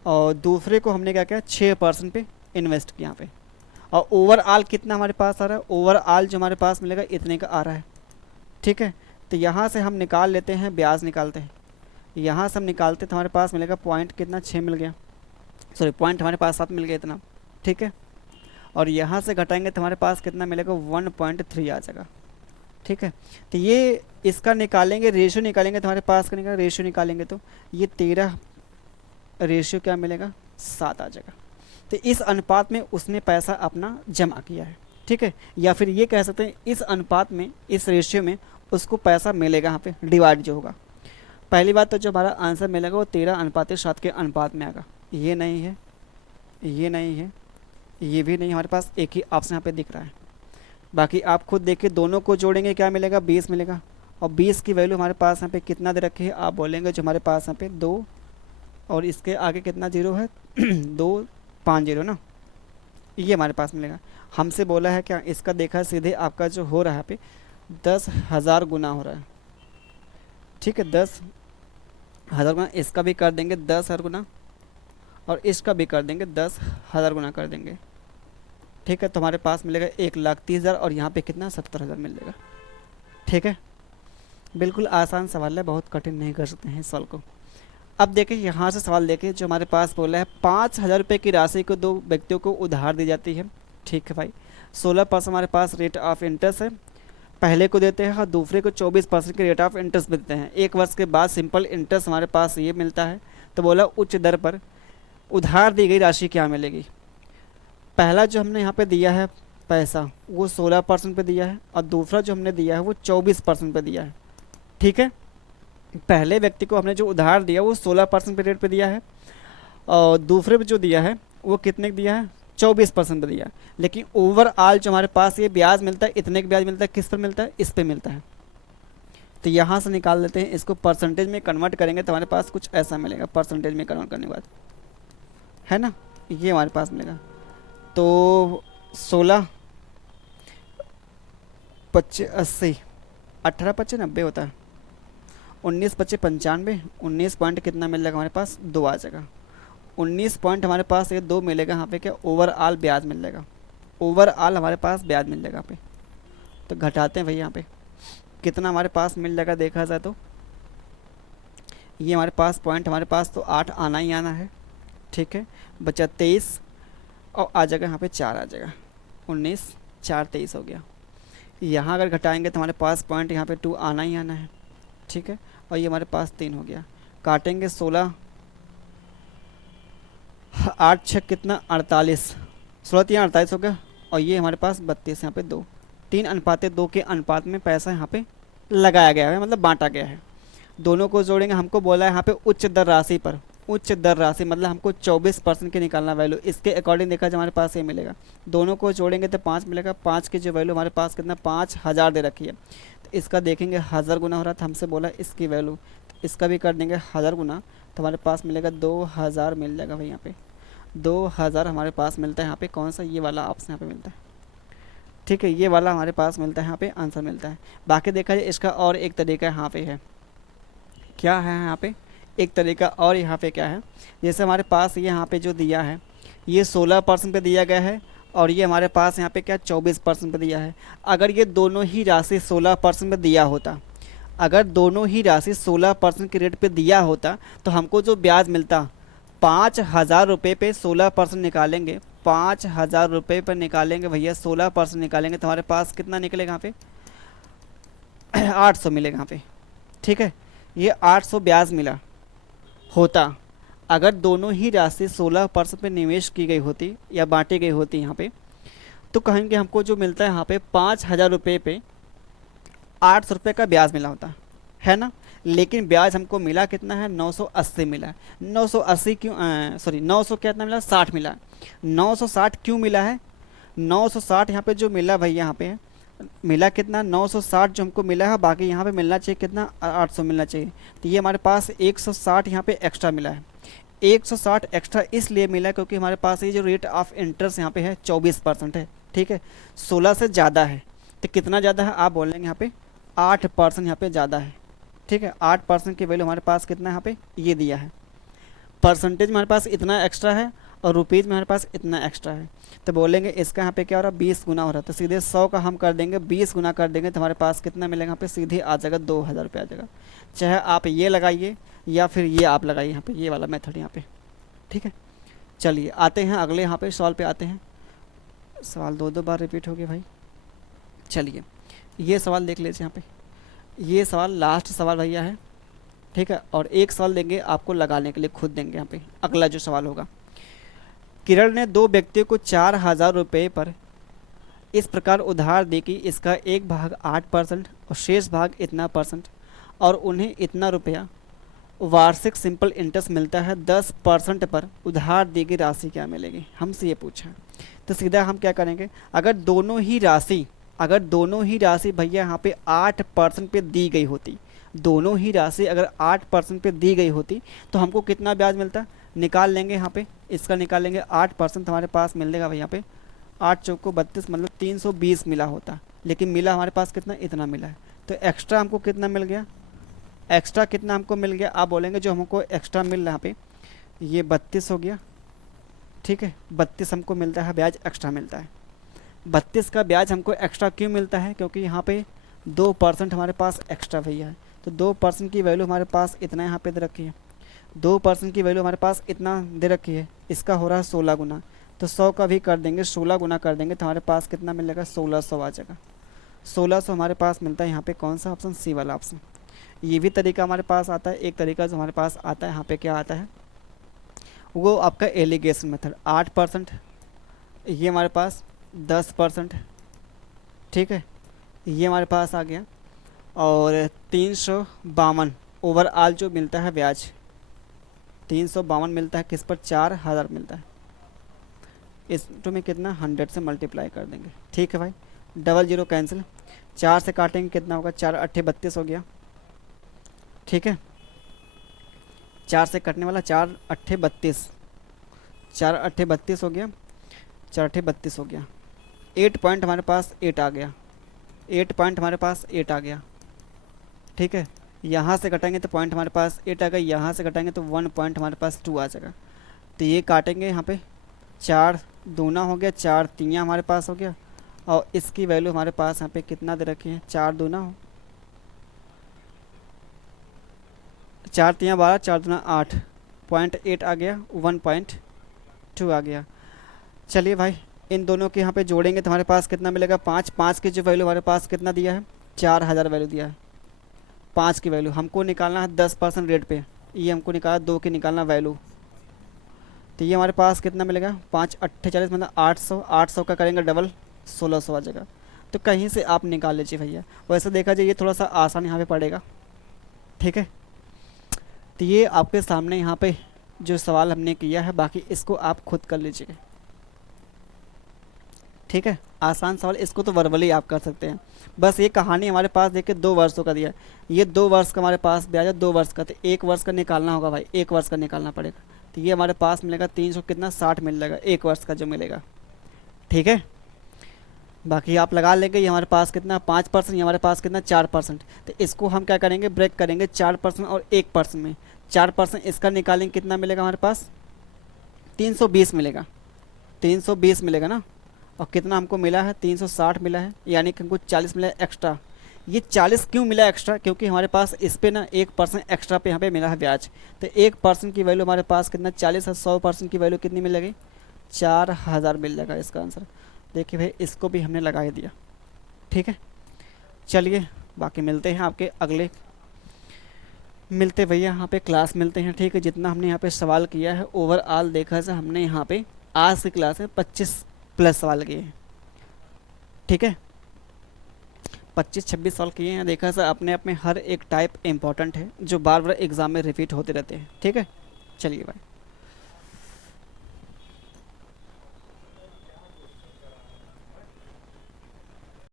और दूसरे को हमने क्या किया 6% पे इन्वेस्ट किया यहाँ पे। और ओवरऑल कितना हमारे पास आ रहा है, ओवरऑल जो हमारे पास मिलेगा इतने का आ रहा है। ठीक है, तो यहाँ से हम निकाल लेते हैं, ब्याज निकालते हैं। यहाँ से हम निकालते तो हमारे पास मिलेगा पॉइंट कितना 6 मिल गया, सॉरी पॉइंट हमारे पास 7 मिल गया इतना। ठीक है, और यहाँ से घटाएंगे तो हमारे पास कितना मिलेगा 1.3 आ जाएगा। ठीक है, तो ये इसका निकालेंगे, रेशियो निकालेंगे तो हमारे पास का निकालेंगे, रेशियो निकालेंगे तो ये 13 रेशियो क्या मिलेगा 7 आ जाएगा। तो इस अनुपात में उसने पैसा अपना जमा किया है। ठीक है, या फिर ये कह सकते हैं इस अनुपात में, इस रेशियो में उसको पैसा मिलेगा यहाँ पे डिवाइड जो होगा। पहली बात तो जो हमारा आंसर मिलेगा वो 13:7 के अनुपात में आएगा। ये नहीं है, ये नहीं है, ये भी नहीं, हमारे पास एक ही ऑप्शन यहाँ पे दिख रहा है। बाकी आप खुद देखिए, दोनों को जोड़ेंगे क्या मिलेगा 20 मिलेगा। और 20 की वैल्यू हमारे पास यहाँ पे कितना दे रखी है, आप बोलेंगे जो हमारे पास यहाँ पे 2 और इसके आगे कितना जीरो है 2 5 जीरो ना, ये हमारे पास मिलेगा। हमसे बोला है क्या, इसका देखा सीधे आपका जो हो रहा है पे 10,000 गुना हो रहा है। ठीक है, 10,000 गुना, इसका भी कर देंगे 10,000 गुना और इसका भी कर देंगे 10,000 गुना कर देंगे। ठीक है, तो हमारे पास मिलेगा 1,30,000 और यहाँ पे कितना 70,000 मिलेगा। ठीक है, बिल्कुल आसान सवाल है, बहुत कठिन नहीं कर सकते हैं इस सवाल को। अब देखिए यहाँ से सवाल देखिए, जो हमारे पास बोला है 5,000 रुपये की राशि को 2 व्यक्तियों को उधार दी जाती है। ठीक है भाई, 16% हमारे पास रेट ऑफ इंटरेस्ट है, पहले को देते हैं और दूसरे को 24% के रेट ऑफ इंटरेस्ट देते हैं। 1 वर्ष के बाद सिंपल इंटरेस्ट हमारे पास ये मिलता है। तो बोला उच्च दर पर उधार दी गई राशि क्या मिलेगी। पहला जो हमने यहाँ पे दिया है पैसा वो 16% पे दिया है और दूसरा जो हमने दिया है वो 24% पे दिया है। ठीक है, पहले व्यक्ति को हमने जो उधार दिया वो 16% पे रेट पे दिया है और दूसरे पे जो दिया है वो कितने दिया है 24% पे दिया है। लेकिन ओवरऑल जो हमारे पास ये ब्याज मिलता है, इतने का ब्याज मिलता है, किस पर मिलता है, इस पे मिलता है। तो यहाँ से निकाल लेते हैं, इसको परसेंटेज में कन्वर्ट करेंगे तो हमारे पास कुछ ऐसा मिलेगा। परसेंटेज में कन्वर्ट करने के बाद है ना, ये हमारे पास मिलेगा। तो 16 25 80, 18 25 90 होता है, 19 25 95, 19 पॉइंट कितना मिल जाएगा हमारे पास 2 आ जाएगा। 19 पॉइंट हमारे पास ये 2 मिलेगा यहाँ पे क्या ओवरऑल ब्याज मिल जाएगा। ओवरऑल हमारे पास ब्याज मिल जाएगा यहाँ पे। तो घटाते हैं भाई यहाँ पे कितना हमारे पास मिल जाएगा, देखा जाए तो ये हमारे पास पॉइंट हमारे पास तो 8 आना ही आना है, ठीक है। बचा 23 और आ जाएगा यहाँ पे 4 आ जाएगा, 19 4 23 हो गया। यहाँ अगर घटाएंगे तो हमारे पास पॉइंट यहाँ पे 2 आना ही आना है, ठीक है। और ये हमारे पास 3 हो गया। काटेंगे 16 8 6 कितना 48, 16 3 48 हो गया। और ये हमारे पास 32 यहाँ पे 2, 3:2 के अनुपात में पैसा यहाँ पे लगाया गया है, मतलब बांटा गया है। दोनों को जोड़ेंगे, हमको बोला है यहाँ पे उच्च दर राशि पर, उच्च दर राशि मतलब हमको 24% की निकालना वैल्यू, इसके अकॉर्डिंग देखा जाए हमारे पास ये मिलेगा। दोनों को जोड़ेंगे तो 5 मिलेगा। 5 की जो वैल्यू हमारे पास कितना 5000 दे रखी है, तो इसका देखेंगे 1000 गुना हो रहा था, हमसे बोला इसकी वैल्यू, तो इसका भी कर देंगे 1000 गुना, तो हमारे पास मिलेगा 2000 मिल जाएगा भाई। यहाँ पे 2000 हमारे पास मिलता है यहाँ पे, कौन सा ये वाला ऑप्शन यहाँ पे मिलता है, ठीक है। ये वाला हमारे पास मिलता है यहाँ पे, आंसर मिलता है। बाकी देखा जाए इसका और एक तरीका यहाँ पे है, क्या है यहाँ पे एक तरीका और यहाँ पे क्या है, जैसे हमारे पास ये यहाँ पे जो दिया है ये 16% पे दिया गया है और ये हमारे पास यहाँ पे क्या 24% पे दिया है। अगर ये दोनों ही राशि 16% पे दिया होता, अगर दोनों ही राशि 16% के रेट पे दिया होता तो हमको जो ब्याज मिलता 5000 रुपये पे 16% निकालेंगे, 5000 रुपये पर निकालेंगे भैया, 16% निकालेंगे तो हमारे पास कितना निकलेगा यहाँ पे 800 मिलेगा यहाँ पे, ठीक है। ये 800 ब्याज मिला होता अगर दोनों ही राशि 16% पे निवेश की गई होती या बांटी गई होती यहाँ पे, तो कहेंगे हमको जो मिलता है यहाँ पे 5000 रुपये पे 800 रुपये का ब्याज मिला होता है ना। लेकिन ब्याज हमको मिला कितना है 980 मिला है। 980 क्यों, सॉरी 900 कितना मिला 60 मिला। 960 क्यों मिला है, 960 यहाँ पे जो मिला भैया यहाँ पे मिला कितना 960 जो हमको मिला है, बाकी यहाँ पे मिलना चाहिए कितना 800 मिलना चाहिए। तो ये हमारे पास 160 यहाँ पे एक्स्ट्रा मिला है। 160 एक्स्ट्रा इसलिए मिला क्योंकि हमारे पास ये जो रेट ऑफ इंटरेस्ट यहाँ पे है 24% है, ठीक है। 16 से ज़्यादा है, तो कितना ज़्यादा है आप बोलेंगे यहाँ पे 8% यहाँ पे ज़्यादा है, ठीक है। 8% की वैल्यू हमारे पास कितना यहाँ पे ये दिया है। परसेंटेज में हमारे पास इतना एक्स्ट्रा है और रुपीज़ में हमारे पास इतना एक्स्ट्रा है, तो बोलेंगे इसका यहाँ पे क्या हो रहा है 20 गुना हो रहा है, तो सीधे 100 का हम कर देंगे 20 गुना कर देंगे तो हमारे पास कितना मिलेगा यहाँ पे सीधे आ जाएगा 2000 रुपये आ जाएगा। चाहे आप ये लगाइए या फिर ये आप लगाइए यहाँ पे, ये वाला मेथड यहाँ पे, ठीक है। चलिए आते हैं अगले यहाँ पे सवाल पे आते हैं। सवाल दो बार रिपीट हो गया भाई। चलिए ये सवाल देख लीजिए यहाँ पे, ये सवाल लास्ट सवाल भैया है, ठीक है। और एक सवाल देंगे आपको लगाने के लिए, खुद देंगे यहाँ पे अगला जो सवाल होगा। किरण ने 2 व्यक्तियों को 4000 रुपये पर इस प्रकार उधार दी कि इसका एक भाग 8% और शेष भाग इतना परसेंट, और उन्हें इतना रुपया वार्षिक सिंपल इंटरेस्ट मिलता है 10% पर। उधार दी गई राशि क्या मिलेगी, हमसे ये पूछा। तो सीधा हम क्या करेंगे, अगर दोनों ही राशि भैया यहाँ पे 8% पे दी गई होती, दोनों ही राशि अगर 8% पे दी गई होती तो हमको कितना ब्याज मिलता, निकाल लेंगे यहाँ पे, इसका निकालेंगे 8% हमारे पास मिल जाएगा भाई यहाँ पे 8 चौको 32 मतलब 320 मिला होता, लेकिन मिला हमारे पास कितना इतना मिला है। तो एक्स्ट्रा हमको कितना मिल गया, एक्स्ट्रा कितना हमको मिल गया आप बोलेंगे जो हमको एक्स्ट्रा मिल रहा है यहाँ पे ये 32 हो गया, ठीक है। 32 हमको मिलता है ब्याज एक्स्ट्रा मिलता है। 32 का ब्याज हमको एक्स्ट्रा क्यों मिलता है, क्योंकि यहाँ पे 2% हमारे पास एक्स्ट्रा भैया है, तो 2% की वैल्यू हमारे पास इतना यहाँ पे दे रखी है, 2% की वैल्यू हमारे पास इतना दे रखी है, इसका हो रहा है 16 गुना, तो 100 का भी कर देंगे 16 गुना कर देंगे तो हमारे पास कितना मिलेगा 1600 आ जाएगा। 1600 हमारे पास मिलता है यहाँ पे, कौन सा ऑप्शन सी वाला ऑप्शन। ये भी तरीका हमारे पास आता है। एक तरीका जो हमारे पास आता है यहाँ पे क्या आता है वो आपका एलिगेशन मेथड, 8%, ये हमारे पास 10%, ठीक है, ये हमारे पास आ गया। और 352 ओवरऑल जो मिलता है ब्याज 352 मिलता है, किस पर 4000 मिलता है, इस टू में कितना 100 से मल्टीप्लाई कर देंगे, ठीक है भाई। डबल जीरो कैंसिल, 4 से काटेंगे कितना होगा 4 8 32 हो गया, ठीक है। 4 से कटने वाला 4 8 32, 4 8 32 हो गया, 4 8 32 हो गया। 8 पॉइंट हमारे पास 8 आ गया, 8 पॉइंट हमारे पास 8 आ गया, ठीक है। यहाँ से कटेंगे तो पॉइंट हमारे पास 8 आ गया, यहाँ से कटेंगे तो 1 पॉइंट हमारे पास 2 आ जाएगा। तो ये काटेंगे यहाँ पे 4 दूना हो गया, 4 तियाँ हमारे पास हो गया, और इसकी वैल्यू हमारे पास यहाँ पे कितना दे रखी है, 4 दूना हो, 4 तियाँ 12, 4 दूना 8, 0.8 आ गया, 1.2 आ गया। चलिए भाई, इन दोनों के यहाँ पे जोड़ेंगे तो हमारे पास कितना मिलेगा, 5, 5 की जो वैल्यू हमारे पास कितना दिया है, 4000 वैल्यू दिया है। 5 की वैल्यू हमको निकालना है 10% रेट पे, ये हमको निकाला, 2 की निकालना वैल्यू, तो ये हमारे पास कितना मिलेगा, 5 अट्ठे 40 मतलब 800, 800 का करेंगे डबल, 1600 आ जाएगा। तो कहीं से आप निकाल लीजिए भैया। वैसे देखा जाए ये थोड़ा सा आसान यहाँ पे पड़ेगा, ठीक है। तो ये आपके सामने यहाँ पे जो सवाल हमने किया है, बाकी इसको आप खुद कर लीजिए, ठीक है। आसान सवाल, इसको तो वर्बली आप कर सकते हैं। बस ये कहानी हमारे पास देखिए 2 वर्षों का दिया है, ये 2 वर्ष का हमारे पास ब्याज है, 2 वर्ष का, तो 1 वर्ष का निकालना होगा भाई, 1 वर्ष का निकालना पड़ेगा। तो ये हमारे पास मिलेगा 300 कितना 60 मिल जाएगा 1 वर्ष का जो मिलेगा, ठीक है। बाकी आप लगा लेंगे, ये हमारे पास कितना 5%, ये हमारे पास कितना 4%। तो इसको हम क्या करेंगे, ब्रेक करेंगे 4% और 1% में। 4% इसका निकालेंगे, कितना मिलेगा हमारे पास, 320 मिलेगा, 320 मिलेगा ना। और कितना हमको मिला है, 360 मिला है, यानी कि हमको 40 मिला है एक्स्ट्रा। ये 40 क्यों मिला एक्स्ट्रा, क्योंकि हमारे पास इस पे ना 1% एक्स्ट्रा पे यहाँ पे मिला है ब्याज। तो 1% की वैल्यू हमारे पास कितना 40 है, 100% की वैल्यू कितनी मिलेगी, 4000 मिल जाएगा इसका आंसर। देखिए भाई, इसको भी हमने लगा ही दिया, ठीक है। चलिए, बाकी मिलते हैं आपके अगले, मिलते भैया यहाँ पे क्लास मिलते हैं, ठीक है। जितना हमने यहाँ पे सवाल किया है ओवरऑल देखा जाए, हमने यहाँ पे आज की क्लास में 25 प्लस सवाल किए हैं, ठीक है। 25-26 सवाल किए हैं, देखा जाए अपने आप में हर एक टाइप इंपॉर्टेंट है, जो बार बार एग्जाम में रिपीट होते रहते हैं, ठीक है। चलिए भाई।